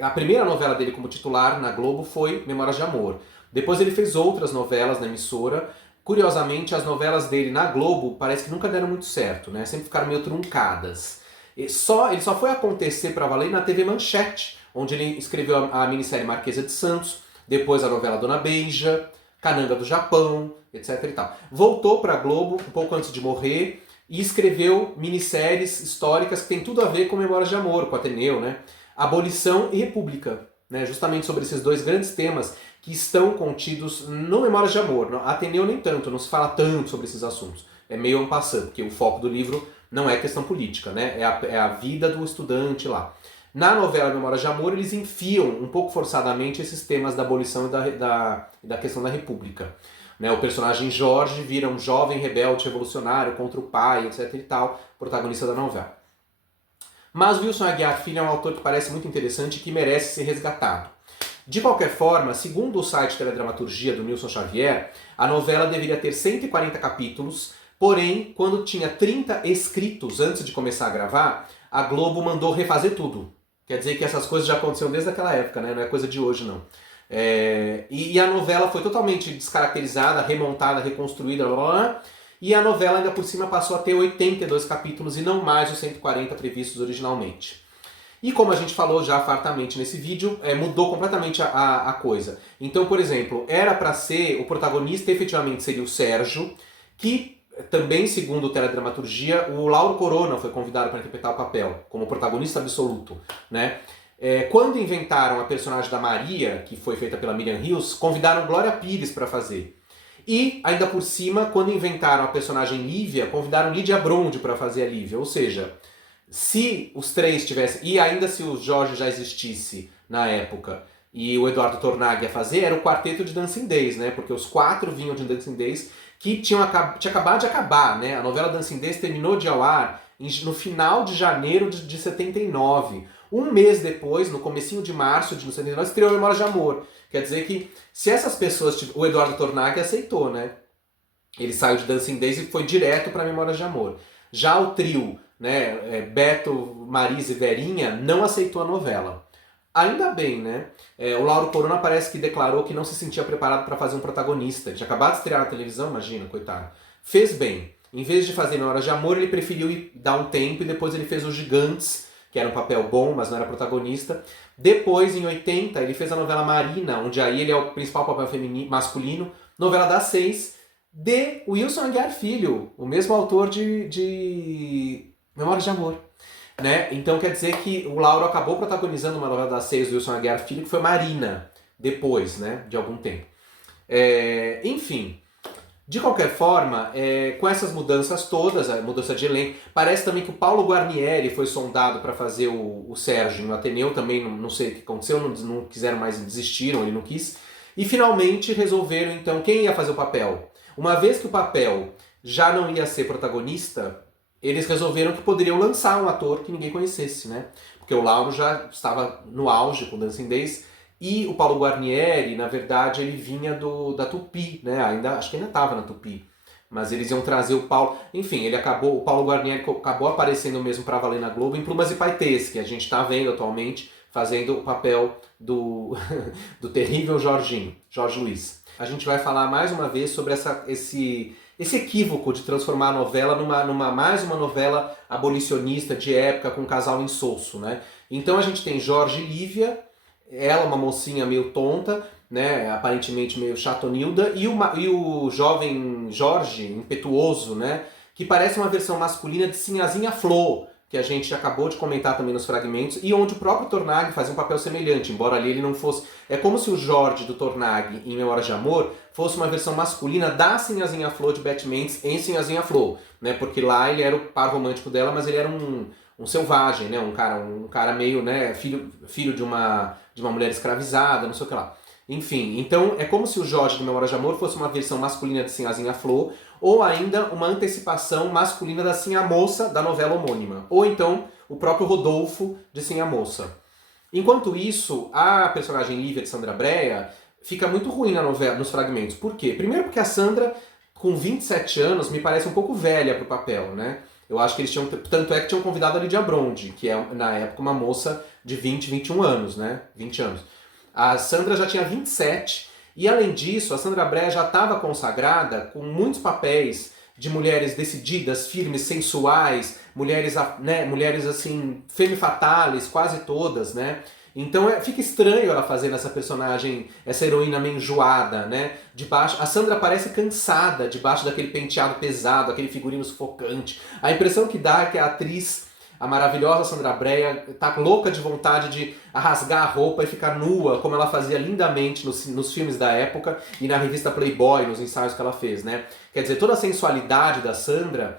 a primeira novela dele como titular na Globo foi Memórias de Amor. Depois ele fez outras novelas na emissora. Curiosamente, as novelas dele na Globo parece que nunca deram muito certo, né? Sempre ficaram meio truncadas. Ele só foi acontecer para valer na TV Manchete, onde ele escreveu a minissérie Marquesa de Santos, depois a novela Dona Beija, Cananga do Japão, etc e tal. Voltou para a Globo um pouco antes de morrer e escreveu minisséries históricas que tem tudo a ver com Memórias de Amor, com Ateneu, né? Abolição e República, né? Justamente sobre esses dois grandes temas que estão contidos no Memórias de Amor. No Ateneu nem tanto, não se fala tanto sobre esses assuntos. É meio en passant, porque o foco do livro não é questão política, né? É a vida do estudante lá. Na novela Memórias de Amor, eles enfiam um pouco forçadamente esses temas da abolição e da questão da república. Né? O personagem Jorge vira um jovem rebelde revolucionário contra o pai, etc e tal, protagonista da novela. Mas Wilson Aguiar Filho é um autor que parece muito interessante e que merece ser resgatado. De qualquer forma, segundo o site Teledramaturgia do Nilson Xavier, a novela deveria ter 140 capítulos, porém, quando tinha 30 escritos antes de começar a gravar, a Globo mandou refazer tudo. Quer dizer que essas coisas já aconteciam desde aquela época, né? Não é coisa de hoje, não. E a novela foi totalmente descaracterizada, remontada, reconstruída, blá, blá, blá, e a novela ainda por cima passou a ter 82 capítulos e não mais os 140 previstos originalmente. E como a gente falou já fartamente nesse vídeo, mudou completamente a coisa. Então, por exemplo, era para ser, o protagonista efetivamente seria o Sérgio, que também, segundo o Teledramaturgia, o Lauro Corona foi convidado para interpretar o papel, como protagonista absoluto, né? Quando inventaram a personagem da Maria, que foi feita pela Miriam Rios, convidaram Glória Pires para fazer. E, ainda por cima, quando inventaram a personagem Lívia, convidaram Lídia Bronde para fazer a Lívia. Ou seja, se os três tivessem... E ainda se o Jorge já existisse na época e o Eduardo Tornag ia fazer, era o quarteto de Dancing Days, né? Porque os 4 vinham de Dancing Days que tinha acabado de acabar, né? A novela Dancing Days terminou de ao ar no final de janeiro de 79. Um mês depois, no comecinho de março de 79, estreou Memórias de Amor. Quer dizer que se essas pessoas... O Eduardo Tornag aceitou, né? Ele saiu de Dancing Days e foi direto para Memórias de Amor. Já o trio, né, Beto, Marisa e Verinha, não aceitou a novela. Ainda bem, né? O Lauro Corona parece que declarou que não se sentia preparado para fazer um protagonista. Ele tinha acabado de estrear na televisão, imagina, coitado. Fez bem. Em vez de fazer Memórias de Amor, ele preferiu dar um tempo e depois ele fez Os Gigantes, que era um papel bom, mas não era protagonista. Depois, em 80, ele fez a novela Marina, onde aí ele é o principal papel masculino. Novela das 6, de Wilson Aguiar Filho, o mesmo autor de Memórias de Amor. Né? Então quer dizer que o Lauro acabou protagonizando uma novela das 6 do Wilson Aguiar Filho, que foi Marina, depois, né, de algum tempo. Enfim, de qualquer forma, com essas mudanças todas, a mudança de elenco, parece também que o Paulo Guarnieri foi sondado para fazer o Sérgio no Ateneu, também não sei o que aconteceu, não quiseram mais, desistiram, ele não quis, e finalmente resolveram então quem ia fazer o papel. Uma vez que o papel já não ia ser protagonista, eles resolveram que poderiam lançar um ator que ninguém conhecesse, né? Porque o Lauro já estava no auge com Dancing Days e o Paulo Guarnieri, na verdade, ele vinha da Tupi, né? Acho que ainda estava na Tupi. Mas eles iam trazer o Paulo... Enfim, o Paulo Guarnieri acabou aparecendo mesmo para valer na Globo em Plumas e Paetês, que a gente está vendo atualmente, fazendo o papel do terrível Jorge Luiz. A gente vai falar mais uma vez sobre esse equívoco de transformar a novela numa mais uma novela abolicionista de época com um casal insosso, né? Então a gente tem Jorge e Lívia, ela uma mocinha meio tonta, né, aparentemente meio chatonilda, e o jovem Jorge, impetuoso, né, que parece uma versão masculina de Sinhazinha Flor, que a gente acabou de comentar também nos fragmentos, e onde o próprio Tornag fazia um papel semelhante, embora ali ele não fosse... É como se o Jorge do Tornag, em Memórias de Amor, fosse uma versão masculina da Sinhazinha Flor de Beth Mendes em Sinhazinha Flor, né? Porque lá ele era o par romântico dela, mas ele era um selvagem, né? Um cara meio, né, filho de uma mulher escravizada, não sei o que lá. Enfim, então é como se o Jorge de Memórias de Amor fosse uma versão masculina de Sinhazinha Flor, ou ainda uma antecipação masculina da Sim a Moça, da novela homônima. Ou então o próprio Rodolfo de Sim a Moça. Enquanto isso, a personagem Lívia de Sandra Brea fica muito ruim na novela, nos fragmentos. Por quê? Primeiro porque a Sandra, com 27 anos, me parece um pouco velha pro papel, né? Eu acho que eles tinham... Tanto é que tinham convidado a Lídia Bronde, que é, na época, uma moça de 20, 21 anos, né? 20 anos. A Sandra já tinha 27, e além disso, a Sandra Brea já estava consagrada com muitos papéis de mulheres decididas, firmes, sensuais, mulheres assim, femme fatales, quase todas, né? Então fica estranho ela fazendo essa personagem, essa heroína meio enjoada, né? A Sandra parece cansada debaixo daquele penteado pesado, aquele figurino sufocante. A impressão que dá é que a atriz, a maravilhosa Sandra Brea, tá louca de vontade de rasgar a roupa e ficar nua, como ela fazia lindamente nos filmes da época e na revista Playboy, nos ensaios que ela fez, né? Quer dizer, toda a sensualidade da Sandra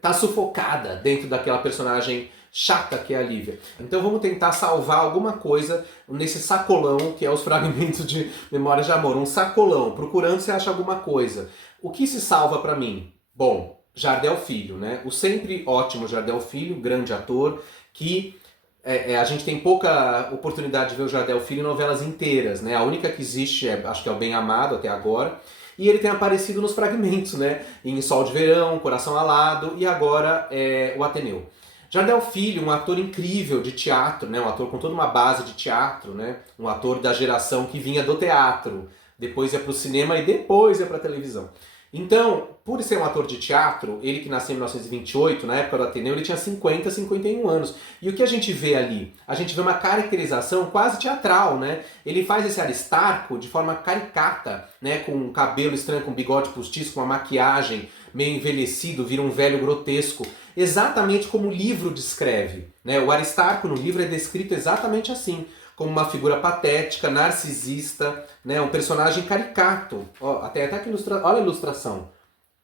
tá sufocada dentro daquela personagem chata que é a Lívia. Então vamos tentar salvar alguma coisa nesse sacolão que é os fragmentos de Memórias de Amor. Um sacolão, procurando se acha alguma coisa. O que se salva pra mim? Bom, Jardel Filho, né? O sempre ótimo Jardel Filho, grande ator, que a gente tem pouca oportunidade de ver o Jardel Filho em novelas inteiras, né? A única que existe, acho que é o Bem Amado até agora, e ele tem aparecido nos fragmentos, né? Em Sol de Verão, Coração Alado e agora o Ateneu. Jardel Filho, um ator incrível de teatro, né? Um ator com toda uma base de teatro, né? Um ator da geração que vinha do teatro, depois ia para o cinema e depois ia para a televisão. Então, por ser um ator de teatro, ele que nasceu em 1928, na época do Ateneu, ele tinha 50, 51 anos. E o que a gente vê ali? A gente vê uma caracterização quase teatral, né? Ele faz esse Aristarco de forma caricata, né? Com um cabelo estranho, com bigode postiço, com uma maquiagem meio envelhecido, vira um velho grotesco. Exatamente como o livro descreve, né? O Aristarco no livro é descrito exatamente assim, como uma figura patética, narcisista, né? Um personagem caricato. Ó, até aqui olha a ilustração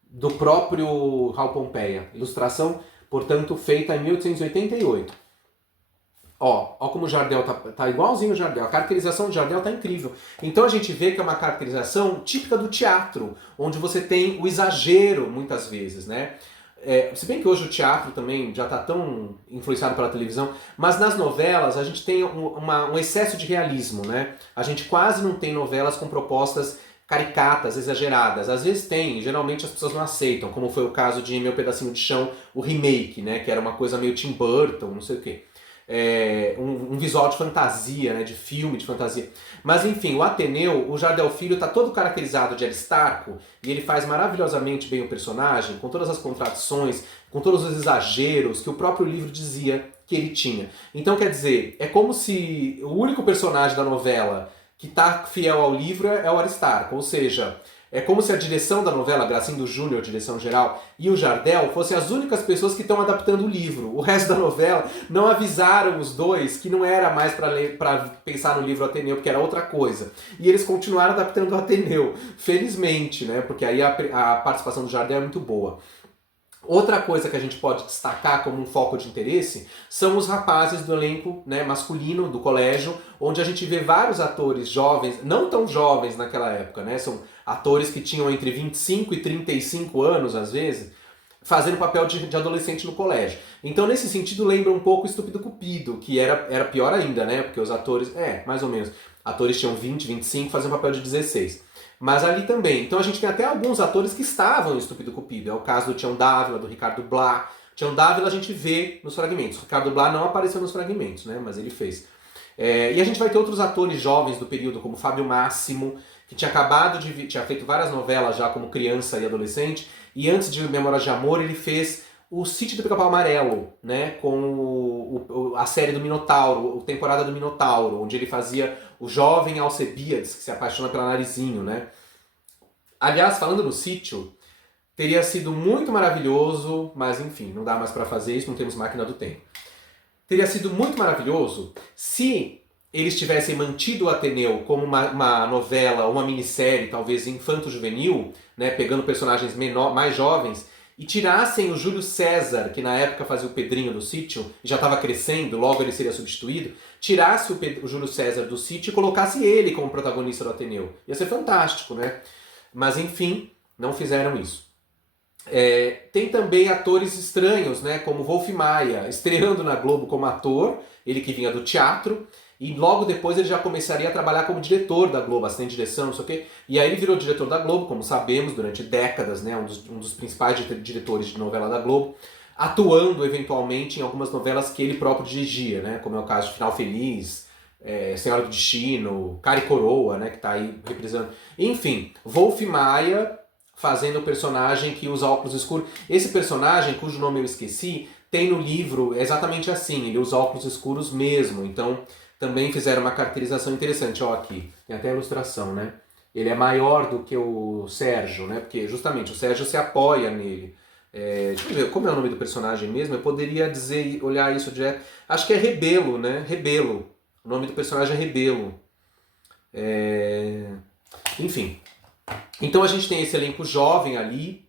do próprio Raul Pompeia. Ilustração, portanto, feita em 1888. Ó como o Jardel tá igualzinho o Jardel. A caracterização do Jardel tá incrível. Então a gente vê que é uma caracterização típica do teatro, onde você tem o exagero muitas vezes, né? Se bem que hoje o teatro também já está tão influenciado pela televisão, mas nas novelas a gente tem um excesso de realismo, né? A gente quase não tem novelas com propostas caricatas, exageradas. Às vezes tem, geralmente as pessoas não aceitam, como foi o caso de Meu Pedacinho de Chão, o remake, né? Que era uma coisa meio Tim Burton, não sei o quê. Um visual de fantasia, né, de filme de fantasia. Mas enfim, o Ateneu, o Jardel Filho está todo caracterizado de Aristarco e ele faz maravilhosamente bem o personagem, com todas as contradições, com todos os exageros que o próprio livro dizia que ele tinha. Então quer dizer, é como se o único personagem da novela que está fiel ao livro é o Aristarco, ou seja, é como se a direção da novela, Gracindo Júnior, direção geral, e o Jardel fossem as únicas pessoas que estão adaptando o livro. O resto da novela não avisaram os dois que não era mais para pensar no livro Ateneu, porque era outra coisa. E eles continuaram adaptando o Ateneu, felizmente, né? Porque aí a participação do Jardel é muito boa. Outra coisa que a gente pode destacar como um foco de interesse são os rapazes do elenco, né, masculino do colégio, onde a gente vê vários atores jovens, não tão jovens naquela época, né, são atores que tinham entre 25 e 35 anos, às vezes, fazendo papel de adolescente no colégio. Então, nesse sentido, lembra um pouco o Estúpido Cupido, que era pior ainda, né, porque os atores, mais ou menos, atores tinham 20, 25, faziam papel de 16. Mas ali também. Então a gente tem até alguns atores que estavam em Estúpido Cupido. É o caso do Tião Dávila, do Ricardo Blá. Tião Dávila a gente vê nos fragmentos. O Ricardo Blá não apareceu nos fragmentos, né? Mas ele fez. E a gente vai ter outros atores jovens do período, como Fábio Máximo, que tinha acabado de... tinha feito várias novelas já como criança e adolescente. E antes de Memórias de Amor, ele fez o Sítio do Pica-Pau Amarelo, né? Com a série do Minotauro, a temporada do Minotauro, onde ele fazia o jovem Alcebiades, que se apaixona pela Narizinho, né? Aliás, falando no Sítio, teria sido muito maravilhoso, mas enfim, não dá mais para fazer isso, não temos máquina do tempo. Teria sido muito maravilhoso se eles tivessem mantido o Ateneu como uma novela, uma minissérie, talvez infanto-juvenil, né, pegando personagens mais jovens, e tirassem o Júlio César, que na época fazia o Pedrinho do Sítio, e já estava crescendo, logo ele seria substituído, tirasse o Júlio César do Sítio e colocasse ele como protagonista do Ateneu. Ia ser fantástico, né? Mas enfim, não fizeram isso. Tem também atores estranhos, né, como Wolf Maia, estreando na Globo como ator, ele que vinha do teatro, e logo depois ele já começaria a trabalhar como diretor da Globo, assistente de direção, não sei o quê. E aí ele virou diretor da Globo, como sabemos, durante décadas, né, um dos principais diretores de novela da Globo, atuando eventualmente em algumas novelas que ele próprio dirigia, né, como é o caso de Final Feliz, Senhora do Destino, Cara e Coroa, né, que está aí representando. Enfim, Wolf Maia fazendo o personagem que usa óculos escuros. Esse personagem, cujo nome eu esqueci, tem no livro exatamente assim, ele usa óculos escuros mesmo, então também fizeram uma caracterização interessante. Ó, aqui, tem até a ilustração, né? Ele é maior do que o Sérgio, né? Porque justamente o Sérgio se apoia nele. Deixa eu ver, como é o nome do personagem mesmo? Eu poderia dizer, olhar isso direto. Acho que é Rebelo, né? Rebelo. O nome do personagem é Rebelo. Enfim. Então a gente tem esse elenco jovem ali.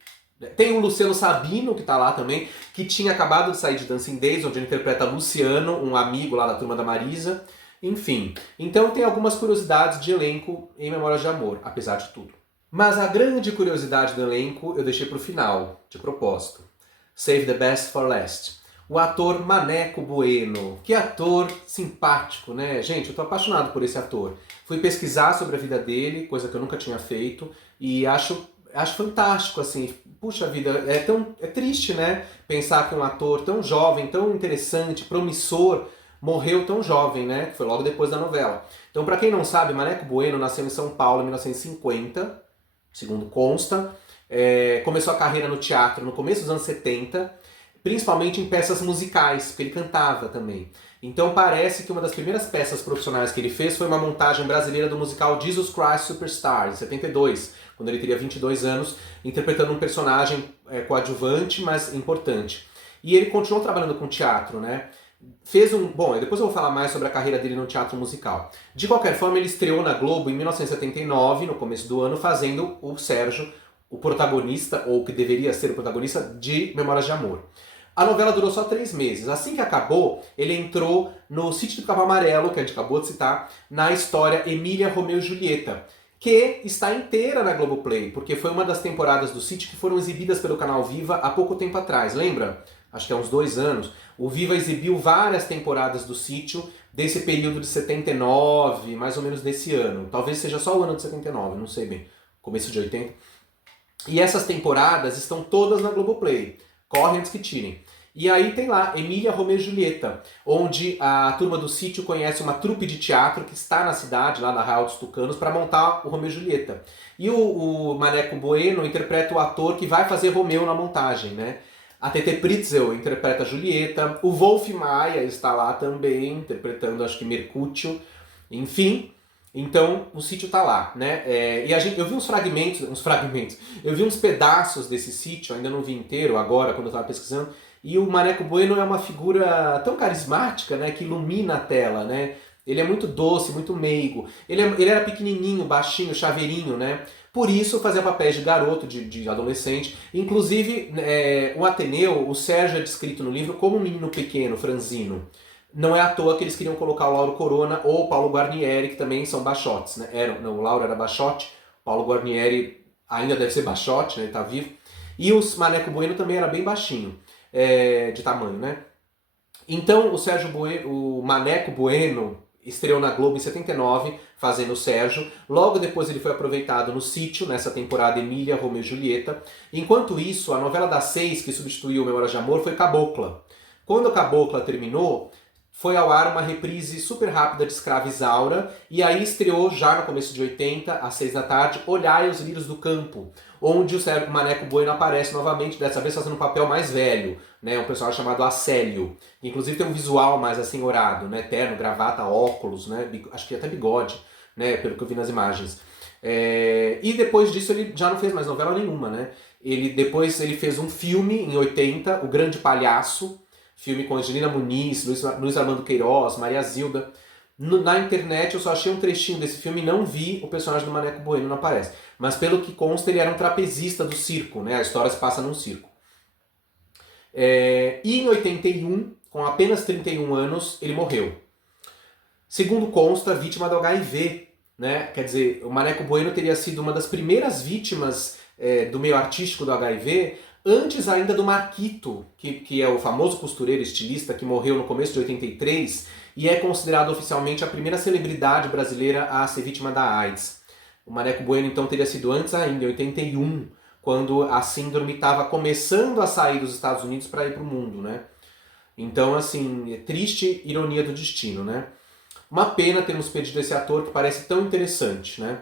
Tem o Luciano Sabino, que tá lá também, que tinha acabado de sair de Dancing Days, onde ele interpreta Luciano, um amigo lá da turma da Marisa. Enfim, então tem algumas curiosidades de elenco em Memórias de Amor, apesar de tudo. Mas a grande curiosidade do elenco eu deixei pro final, de propósito. Save the best for last. O ator Maneco Bueno. Que ator simpático, né? Gente, eu tô apaixonado por esse ator. Fui pesquisar sobre a vida dele, coisa que eu nunca tinha feito, e acho acho fantástico, assim, puxa vida, é triste, né? Pensar que um ator tão jovem, tão interessante, promissor, morreu tão jovem, né? Que foi logo depois da novela. Então, para quem não sabe, Maneco Bueno nasceu em São Paulo em 1950, segundo consta. Começou a carreira no teatro no começo dos anos 70, principalmente em peças musicais, porque ele cantava também. Então parece que uma das primeiras peças profissionais que ele fez foi uma montagem brasileira do musical Jesus Christ Superstar, em 72, quando ele teria 22 anos, interpretando um personagem coadjuvante, mas importante. E ele continuou trabalhando com teatro, né? Bom, depois eu vou falar mais sobre a carreira dele no teatro musical. De qualquer forma, ele estreou na Globo em 1979, no começo do ano, fazendo o Sérgio, o protagonista, ou o que deveria ser o protagonista, de Memórias de Amor. A novela durou só 3 meses. Assim que acabou, ele entrou no Sítio do Cabo Amarelo, que a gente acabou de citar, na história Emília, Romeu e Julieta, que está inteira na Globoplay, porque foi uma das temporadas do Sítio que foram exibidas pelo canal Viva há pouco tempo atrás, lembra? Acho que há uns 2 anos. O Viva exibiu várias temporadas do Sítio desse período de 79, mais ou menos desse ano. Talvez seja só o ano de 79, não sei bem. Começo de 80. E essas temporadas estão todas na Globoplay. Correm antes que tirem. E aí tem lá Emília, Romeu e Julieta, onde a turma do sítio conhece uma trupe de teatro que está na cidade, lá na Arraial dos Tucanos, para montar o Romeu e Julieta. E o Maneco Bueno interpreta o ator que vai fazer Romeu na montagem, né? A Tete Pritzel interpreta a Julieta, o Wolf Maia está lá também, interpretando acho que Mercúcio, enfim. Então, o sítio tá lá, né? Eu vi uns fragmentos, eu vi uns pedaços desse sítio, ainda não vi inteiro agora, quando eu tava pesquisando, e o Maneco Bueno é uma figura tão carismática, né, que ilumina a tela, né? Ele é muito doce, muito meigo. Ele era pequenininho, baixinho, chaveirinho, né? Por isso fazia papéis de garoto, de adolescente. Inclusive, o Ateneu, o Sérgio é descrito no livro como um menino pequeno, franzino. Não é à toa que eles queriam colocar o Lauro Corona ou o Paulo Guarnieri, que também são baixotes, né? O Lauro era baixote, o Paulo Guarnieri ainda deve ser baixote, né? Ele tá vivo. E o Maneco Bueno também era bem baixinho, de tamanho, né? Então o Maneco Bueno estreou na Globo em 79, fazendo o Sérgio. Logo depois ele foi aproveitado no Sítio, nessa temporada Emília, Romeu e Julieta. Enquanto isso, a novela das 6, que substituiu Memórias de Amor, foi Cabocla. Quando a Cabocla terminou, foi ao ar uma reprise super rápida de Escrava Isaura, e aí estreou já no começo de 80, às 6 da tarde, Olhai os Lírios do Campo, onde o Maneco Bueno aparece novamente, dessa vez fazendo um papel mais velho, né, um personagem chamado Acélio. Inclusive tem um visual mais assenhorado, né, terno, gravata, óculos, né, acho que até bigode, né, pelo que eu vi nas imagens. E depois disso ele já não fez mais novela nenhuma, né? Depois ele fez um filme em 80, O Grande Palhaço, filme com Angelina Muniz, Luiz Armando Queiroz, Maria Zilda. Na internet eu só achei um trechinho desse filme e não vi o personagem do Maneco Bueno, não aparece. Mas pelo que consta, ele era um trapezista do circo, né? A história se passa num circo. E em 81, com apenas 31 anos, ele morreu. Segundo consta, vítima do HIV, né? Quer dizer, o Maneco Bueno teria sido uma das primeiras vítimas do meio artístico do HIV, antes ainda do Marquito, que é o famoso costureiro estilista que morreu no começo de 83 e é considerado oficialmente a primeira celebridade brasileira a ser vítima da AIDS. O Maneco Bueno então teria sido antes ainda, em 81, quando a síndrome estava começando a sair dos Estados Unidos para ir para o mundo, né? Então, assim, triste ironia do destino, né? Uma pena termos perdido esse ator que parece tão interessante, né?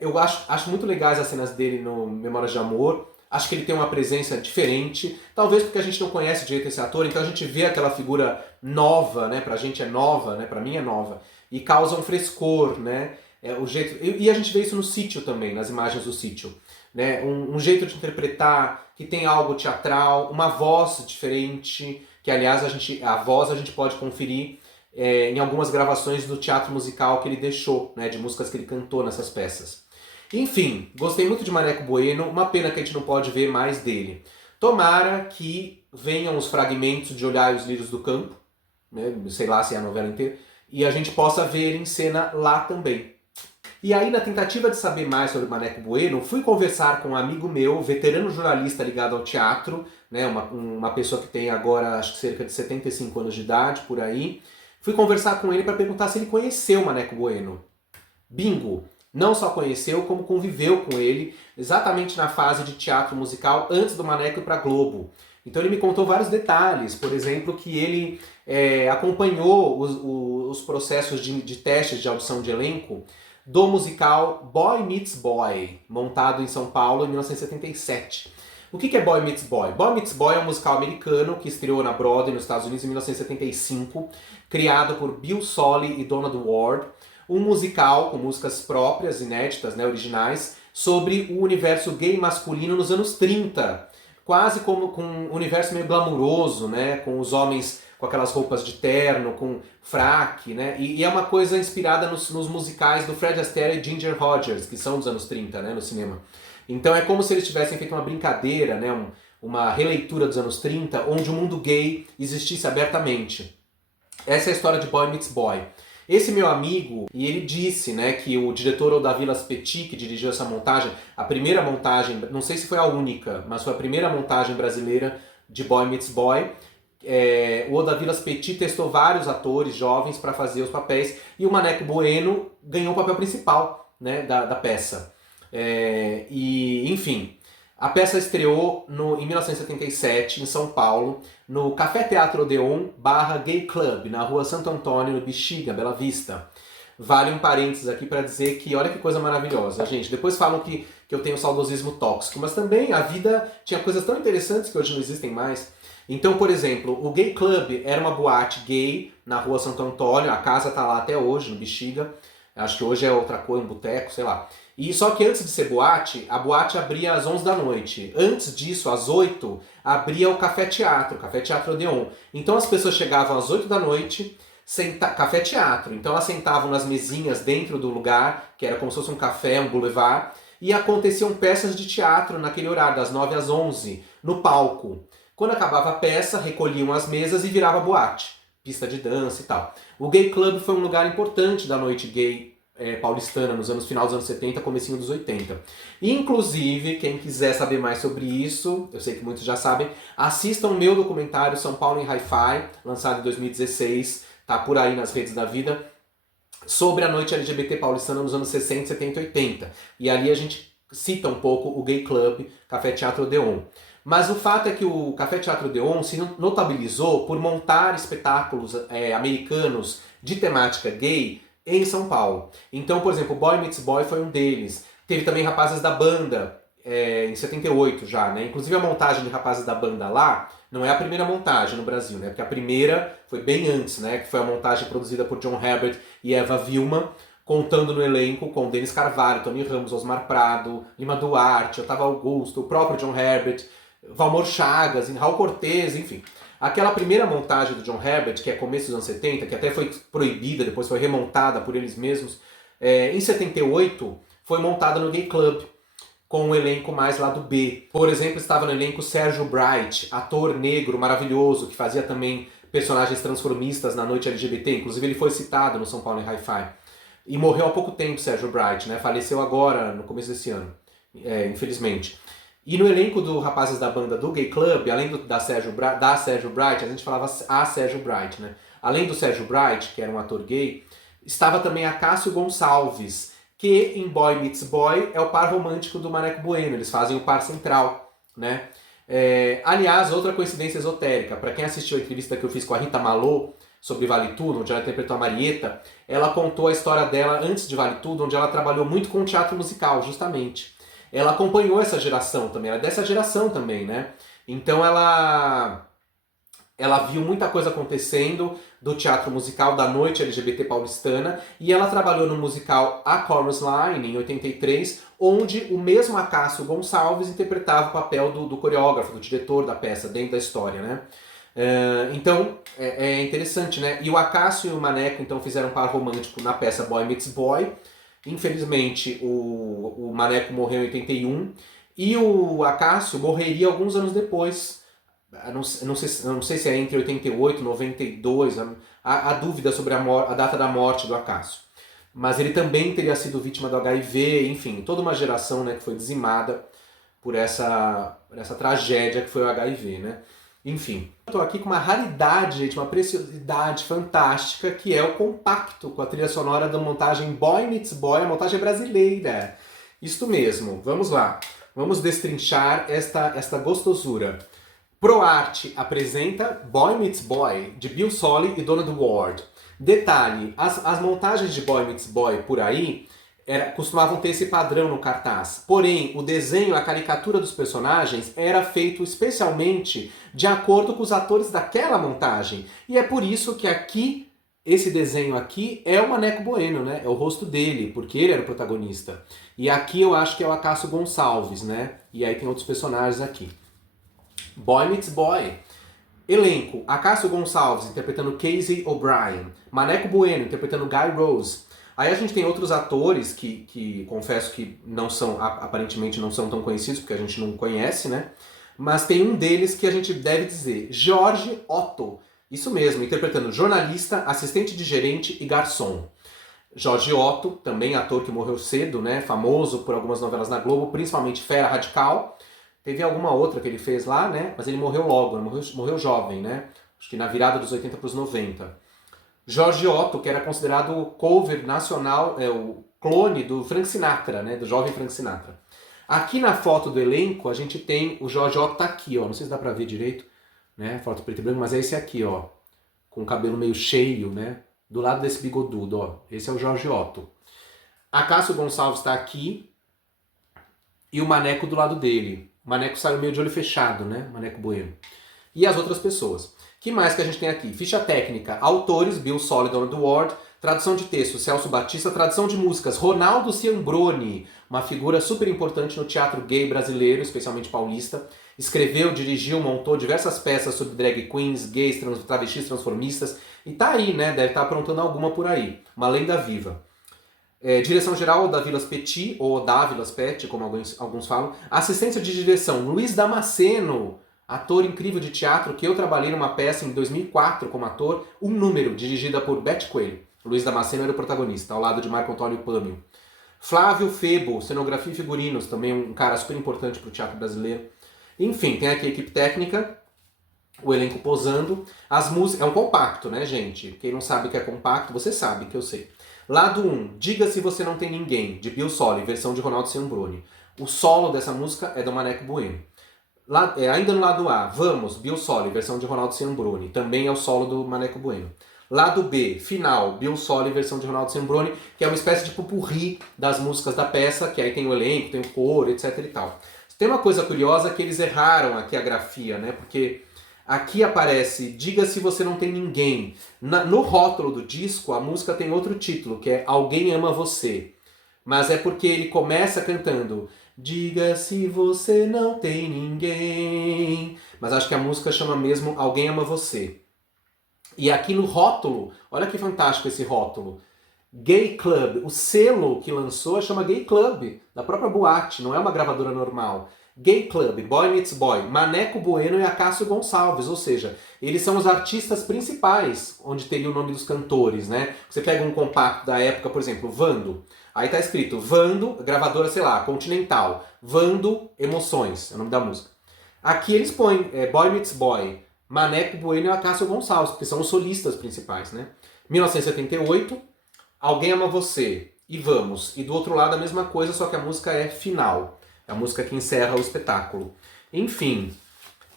Eu acho muito legais as cenas dele no Memórias de Amor. Acho que ele tem uma presença diferente, talvez porque a gente não conhece direito esse ator, então a gente vê aquela figura nova, né? Pra gente é nova, né? Pra mim é nova, e causa um frescor, né? O jeito, e a gente vê isso no Sítio também, nas imagens do Sítio, né? Um jeito de interpretar que tem algo teatral, uma voz diferente, que aliás a voz a gente pode conferir em algumas gravações do teatro musical que ele deixou, né? De músicas que ele cantou nessas peças. Enfim, gostei muito de Maneco Bueno, uma pena que a gente não pode ver mais dele. Tomara que venham os fragmentos de Olhar os Lírios do Campo, né, sei lá se é a novela inteira, e a gente possa ver ele em cena lá também. E aí, na tentativa de saber mais sobre Maneco Bueno, fui conversar com um amigo meu, veterano jornalista ligado ao teatro, né, uma pessoa que tem agora acho que cerca de 75 anos de idade, por aí. Fui conversar com ele para perguntar se ele conheceu Maneco Bueno. Bingo! Não só conheceu, como conviveu com ele, exatamente na fase de teatro musical, antes do Maneco ir para Globo. Então ele me contou vários detalhes, por exemplo, que ele acompanhou os processos de testes de audição de elenco do musical Boy Meets Boy, montado em São Paulo em 1977. O que é Boy Meets Boy? Boy Meets Boy é um musical americano que estreou na Broadway nos Estados Unidos em 1975, criado por Bill Soley e Donald Ward, um musical com músicas próprias, inéditas, né, originais, sobre o universo gay masculino nos anos 30, quase como com um universo meio glamuroso, né, com os homens com aquelas roupas de terno, com fraque, né, e é uma coisa inspirada nos musicais do Fred Astaire e Ginger Rogers, que são dos anos 30, né, no cinema. Então é como se eles tivessem feito uma brincadeira, né, uma releitura dos anos 30, onde o mundo gay existisse abertamente. Essa é a história de Boy Meets Boy. Esse meu amigo, e ele disse, né, que o diretor Odavi Petit, que dirigiu essa montagem, a primeira montagem, não sei se foi a única, mas foi a primeira montagem brasileira de Boy Meets Boy. O Odavi Petit testou vários atores jovens para fazer os papéis e o Maneco Bueno ganhou o papel principal, né, da peça. Enfim, a peça estreou em 1977 em São Paulo, no Café Teatro Odeon / Gay Club, na rua Santo Antônio, no Bexiga, Bela Vista. Vale um parênteses aqui para dizer que olha que coisa maravilhosa, gente. Depois falam que eu tenho saudosismo tóxico, mas também a vida tinha coisas tão interessantes que hoje não existem mais. Então, por exemplo, o Gay Club era uma boate gay na rua Santo Antônio, a casa tá lá até hoje, no Bexiga. Acho que hoje é outra coisa, um boteco, sei lá. E só que antes de ser boate, a boate abria às 11 da noite. Antes disso, às 8, abria o Café Teatro Odeon. Então as pessoas chegavam às 8 da noite, café teatro. Então elas sentavam nas mesinhas dentro do lugar, que era como se fosse um café, um boulevard, e aconteciam peças de teatro naquele horário, das 9 às 11, no palco. Quando acabava a peça, recolhiam as mesas e virava boate, pista de dança e tal. O Gay Club foi um lugar importante da noite gay paulistana nos final dos anos 70, comecinho dos 80. Inclusive, quem quiser saber mais sobre isso, eu sei que muitos já sabem, assistam o meu documentário São Paulo em Hi-Fi, lançado em 2016, tá por aí nas redes da vida, sobre a noite LGBT paulistana nos anos 60, 70 e 80. E ali a gente cita um pouco o Gay Club, Café Teatro Odeon. Mas o fato é que o Café Teatro Odeon se notabilizou por montar espetáculos americanos de temática gay em São Paulo. Então, por exemplo, Boy Meets Boy foi um deles. Teve também Rapazes da Banda, em 78 já, né? Inclusive a montagem de Rapazes da Banda lá não é a primeira montagem no Brasil, né? Porque a primeira foi bem antes, né? Que foi a montagem produzida por John Herbert e Eva Vilma, contando no elenco com Denis Carvalho, Tony Ramos, Osmar Prado, Lima Duarte, Otávio Augusto, o próprio John Herbert, Valmor Chagas, Raul Cortez, enfim. Aquela primeira montagem do John Herbert, que é começo dos anos 70, que até foi proibida, depois foi remontada por eles mesmos, em 78 foi montada no Gay Club, com um elenco mais lado B. Por exemplo, estava no elenco Sérgio Bright, ator negro maravilhoso, que fazia também personagens transformistas na noite LGBT, inclusive ele foi citado no São Paulo em Hi-Fi. E morreu há pouco tempo, Sérgio Bright, né? Faleceu agora, no começo desse ano, infelizmente. E no elenco do Rapazes da Banda do Gay Club, além da Sérgio Bright, a gente falava a Sérgio Bright, né? Além do Sérgio Bright, que era um ator gay, estava também a Cássio Gonçalves, que em Boy Meets Boy é o par romântico do Maneco Bueno, eles fazem o par central, né? Aliás, outra coincidência esotérica, para quem assistiu a entrevista que eu fiz com a Rita Malô sobre Vale Tudo, onde ela interpretou a Marieta, ela contou a história dela antes de Vale Tudo, onde ela trabalhou muito com teatro musical, justamente. Ela acompanhou essa geração também, ela é dessa geração também, né? Então ela viu muita coisa acontecendo do teatro musical da noite LGBT paulistana e ela trabalhou no musical A Chorus Line, em 83, onde o mesmo Acácio Gonçalves interpretava o papel do coreógrafo, do diretor da peça, dentro da história, né? Então, é interessante, né? E o Acácio e o Maneco, então, fizeram um par romântico na peça Boy Meets Boy. Infelizmente, o Maneco morreu em 81 e o Acácio morreria alguns anos depois. Não sei se é entre 88 e 92, há dúvida sobre a data da morte do Acácio. Mas ele também teria sido vítima do HIV, enfim, toda uma geração, né, que foi dizimada por essa tragédia que foi o HIV, né? Enfim, eu tô aqui com uma raridade, gente, uma preciosidade fantástica, que é o compacto com a trilha sonora da montagem Boy Meets Boy, a montagem brasileira. Isto mesmo, vamos lá. Vamos destrinchar esta gostosura. ProArt apresenta Boy Meets Boy, de Bill Solly e Donald Ward. Detalhe, as montagens de Boy Meets Boy por aí costumavam ter esse padrão no cartaz. Porém, o desenho, a caricatura dos personagens era feito especialmente de acordo com os atores daquela montagem. E é por isso que aqui, esse desenho aqui é o Maneco Bueno, né? É o rosto dele, porque ele era o protagonista. E aqui eu acho que é o Acácio Gonçalves, né? E aí tem outros personagens aqui. Boy Meets Boy. Elenco: Acácio Gonçalves interpretando Casey O'Brien, Maneco Bueno interpretando Guy Rose. Aí a gente tem outros atores que confesso que não são, aparentemente não são tão conhecidos, porque a gente não conhece, né? Mas tem um deles que a gente deve dizer, Jorge Otto. Isso mesmo, interpretando jornalista, assistente de gerente e garçom. Jorge Otto, também ator que morreu cedo, né? Famoso por algumas novelas na Globo, principalmente Fera Radical. Teve alguma outra que ele fez lá, né? Mas ele morreu logo, morreu jovem, né? Acho que na virada dos 80 para os 90. Jorge Otto, que era considerado o cover nacional, o clone do Frank Sinatra, né? Do jovem Frank Sinatra. Aqui na foto do elenco, a gente tem o Jorge Otto tá aqui, ó. Não sei se dá pra ver direito, né? Foto preto e branco, mas é esse aqui, ó. Com o cabelo meio cheio, né? Do lado desse bigodudo, ó. Esse é o Jorge Otto. Acácio Gonçalves tá aqui e o Maneco do lado dele. O Maneco saiu meio de olho fechado, né? Maneco Bueno. E as outras pessoas. Que mais que a gente tem aqui? Ficha técnica. Autores, Bill Solly e Donald Ward. Tradução de texto, Celso Batista. Tradução de músicas, Ronaldo Ciambroni. Uma figura super importante no teatro gay brasileiro, especialmente paulista. Escreveu, dirigiu, montou diversas peças sobre drag queens, gays, travestis, transformistas. E tá aí, né? Deve estar aprontando alguma por aí. Uma lenda viva. Direção geral da Vilas Petit, ou da Vilas Pet, como alguns falam. Assistência de direção, Luiz Damasceno, ator incrível de teatro, que eu trabalhei numa peça em 2004 como ator, Um Número, dirigida por Beth Coelho. Luiz Damasceno era o protagonista, ao lado de Marco Antônio Pâmio. Flávio Febo, cenografia e figurinos, também um cara super importante para o teatro brasileiro. Enfim, tem aqui a equipe técnica, o elenco posando. As músicas, é um compacto, né, gente? Quem não sabe que é compacto, você sabe que eu sei. Lado 1, Diga Se Você Não Tem Ninguém, de Bill Solly, versão de Ronaldo Ciambroni. O solo dessa música é do Maneco Bueno. Ainda no lado A, Vamos, Bill Solly, versão de Ronaldo Ciambroni. Também é o solo do Maneco Bueno. Lado B, Final, Bill Solly, versão de Ronaldo Ciambroni, que é uma espécie de pupurri das músicas da peça, que aí tem o elenco, tem o coro, etc e tal. Tem uma coisa curiosa que eles erraram aqui a grafia, né? Porque aqui aparece Diga Se Você Não Tem Ninguém. No rótulo do disco, a música tem outro título, que é Alguém Ama Você. Mas é porque ele começa cantando Diga se você não tem ninguém. Mas acho que a música chama mesmo Alguém Ama Você. E aqui no rótulo, olha que fantástico esse rótulo. Gay Club, o selo que lançou chama Gay Club, da própria boate, não é uma gravadora normal. Gay Club, Boy Meets Boy, Maneco Bueno e Acácio Gonçalves, ou seja, eles são os artistas principais, onde teria o nome dos cantores, né? Você pega um compacto da época, por exemplo, Vando, aí tá escrito Vando, gravadora, sei lá, Continental, Vando Emoções, é o nome da música. Aqui eles põem Boy Meets Boy, Maneco Bueno e Acácio Gonçalves, porque são os solistas principais, né? 1978, Alguém Ama Você e Vamos. E do outro lado a mesma coisa, só que a música é Final. É a música que encerra o espetáculo. Enfim,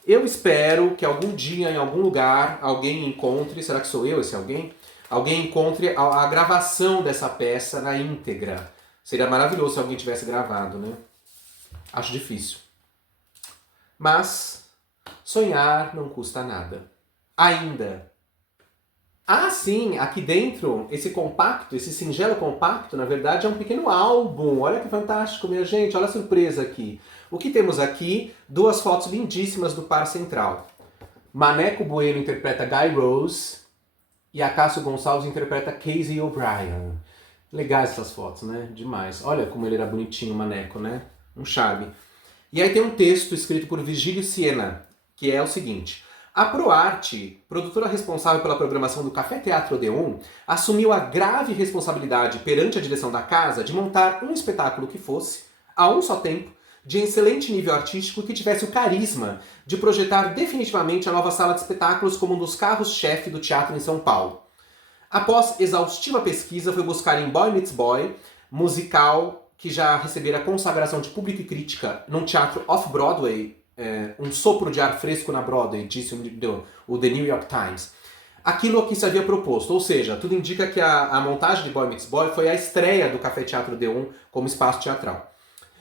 eu espero que algum dia, em algum lugar, alguém encontre, será que sou eu esse alguém? Alguém encontre a gravação dessa peça na íntegra. Seria maravilhoso se alguém tivesse gravado, né? Acho difícil. Mas sonhar não custa nada. Ainda. Ah, sim, aqui dentro, esse compacto, esse singelo compacto, na verdade é um pequeno álbum. Olha que fantástico, minha gente, olha a surpresa aqui. O que temos aqui? Duas fotos lindíssimas do par central. Maneco Bueno interpreta Guy Rose e Acácio Gonçalves interpreta Casey O'Brien. Legais essas fotos, né? Demais. Olha como ele era bonitinho, o Maneco, né? Um charme. E aí tem um texto escrito por Virgílio Siena, que é o seguinte: a ProArt, produtora responsável pela programação do Café Teatro Odeon, assumiu a grave responsabilidade perante a direção da casa de montar um espetáculo que fosse, a um só tempo, de excelente nível artístico que tivesse o carisma de projetar definitivamente a nova sala de espetáculos como um dos carros-chefe do teatro em São Paulo. Após exaustiva pesquisa, foi buscar em Boy Meets Boy, musical que já recebera consagração de público e crítica num teatro off-Broadway, um sopro de ar fresco na Broadway, disse o The New York Times, aquilo a que se havia proposto. Ou seja, tudo indica que a montagem de Boy Meets Boy foi a estreia do Café Teatro Odeon como espaço teatral.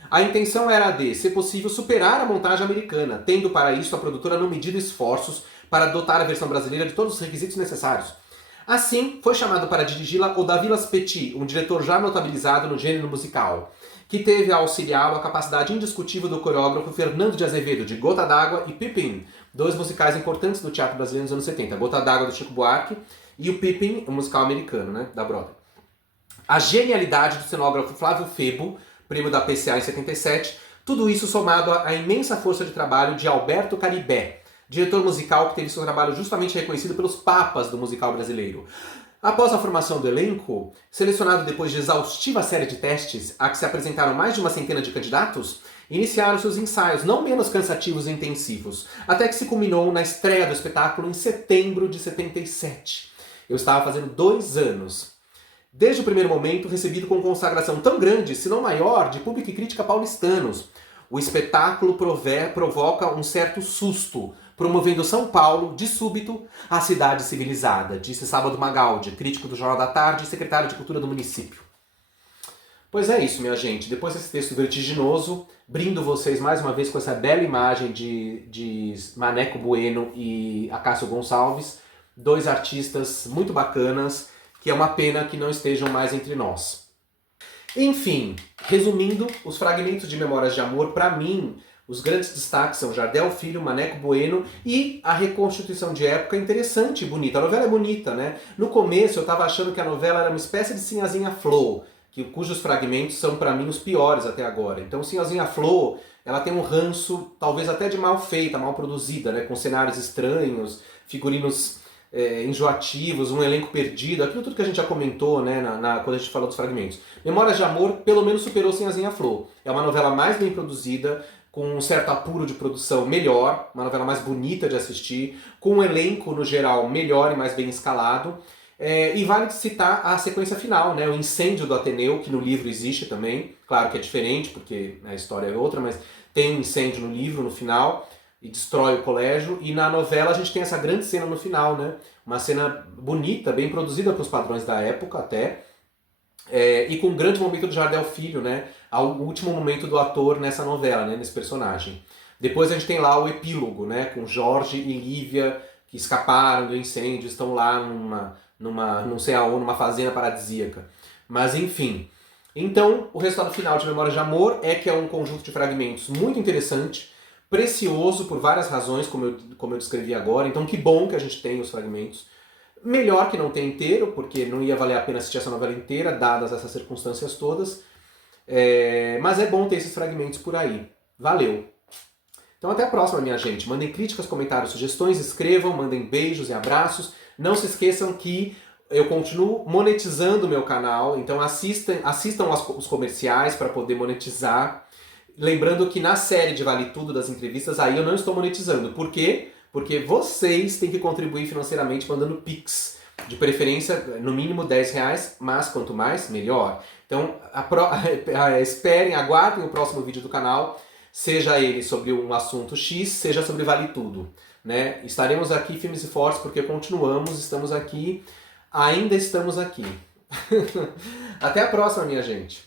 A intenção era de, se possível, superar a montagem americana, tendo para isso a produtora não medido esforços para dotar a versão brasileira de todos os requisitos necessários. Assim, foi chamado para dirigi-la o Davilas Petit, um diretor já notabilizado no gênero musical, que teve a auxiliá-lo a capacidade indiscutível do coreógrafo Fernando de Azevedo, de Gota d'Água e Pippin, dois musicais importantes do teatro brasileiro nos anos 70, Gota d'Água do Chico Buarque e o Pippin, um musical americano, né, da Broadway. A genialidade do cenógrafo Flávio Febo, prêmio da PCA em 77, tudo isso somado à imensa força de trabalho de Alberto Caribé, diretor musical que teve seu trabalho justamente reconhecido pelos papas do musical brasileiro. Após a formação do elenco, selecionado depois de exaustiva série de testes a que se apresentaram mais de uma centena de candidatos, iniciaram seus ensaios não menos cansativos e intensivos, até que se culminou na estreia do espetáculo em setembro de 77. Eu estava fazendo 2 anos. Desde o primeiro momento, recebido com consagração tão grande, se não maior, de público e crítica paulistanos. O espetáculo provoca um certo susto, promovendo São Paulo, de súbito, a cidade civilizada, disse Sábado Magaldi, crítico do Jornal da Tarde e secretário de Cultura do município. Pois é isso, minha gente. Depois desse texto vertiginoso, brindo vocês mais uma vez com essa bela imagem de Maneco Bueno e Acácio Gonçalves, 2 artistas muito bacanas, que é uma pena que não estejam mais entre nós. Enfim, resumindo, os fragmentos de Memórias de Amor, para mim, os grandes destaques são Jardel Filho, Maneco Bueno e a reconstituição de época interessante e bonita. A novela é bonita, né? No começo eu estava achando que a novela era uma espécie de Sinhazinha Flô, cujos fragmentos são para mim os piores até agora. Então Sinhazinha Flô, ela tem um ranço talvez até de mal feita, mal produzida, né? Com cenários estranhos, figurinos enjoativos, um elenco perdido, aquilo tudo que a gente já comentou, né, quando a gente falou dos fragmentos. Memórias de Amor pelo menos superou Sinhazinha Flô. É uma novela mais bem produzida, com um certo apuro de produção melhor, uma novela mais bonita de assistir, com um elenco, no geral, melhor e mais bem escalado. E vale citar a sequência final, né, o incêndio do Ateneu, que no livro existe também. Claro que é diferente, porque a história é outra, mas tem um incêndio no livro, no final, e destrói o colégio. E na novela a gente tem essa grande cena no final, né, uma cena bonita, bem produzida para os padrões da época até, e com um grande momento do Jardel Filho, né, ao último momento do ator nessa novela, né, nesse personagem. Depois a gente tem lá o epílogo, né, com Jorge e Lívia, que escaparam do incêndio, estão lá não sei aonde, numa fazenda paradisíaca. Mas enfim. Então, o resultado final de Memórias de Amor é que é um conjunto de fragmentos muito interessante, precioso por várias razões, como eu descrevi agora. Então, que bom que a gente tem os fragmentos. Melhor que não ter inteiro, porque não ia valer a pena assistir essa novela inteira, dadas essas circunstâncias todas. Mas é bom ter esses fragmentos por aí. Valeu! Então até a próxima, minha gente. Mandem críticas, comentários, sugestões, escrevam, mandem beijos e abraços. Não se esqueçam que eu continuo monetizando o meu canal, então assistam os comerciais para poder monetizar. Lembrando que na série de Vale Tudo das entrevistas, aí eu não estou monetizando. Por quê? Porque vocês têm que contribuir financeiramente mandando Pix. De preferência, no mínimo R$10, mas quanto mais, melhor. Então, esperem, aguardem o próximo vídeo do canal, seja ele sobre um assunto X, seja sobre Vale Tudo. Né? Estaremos aqui firmes e fortes porque continuamos, estamos aqui, ainda estamos aqui. Até a próxima, minha gente.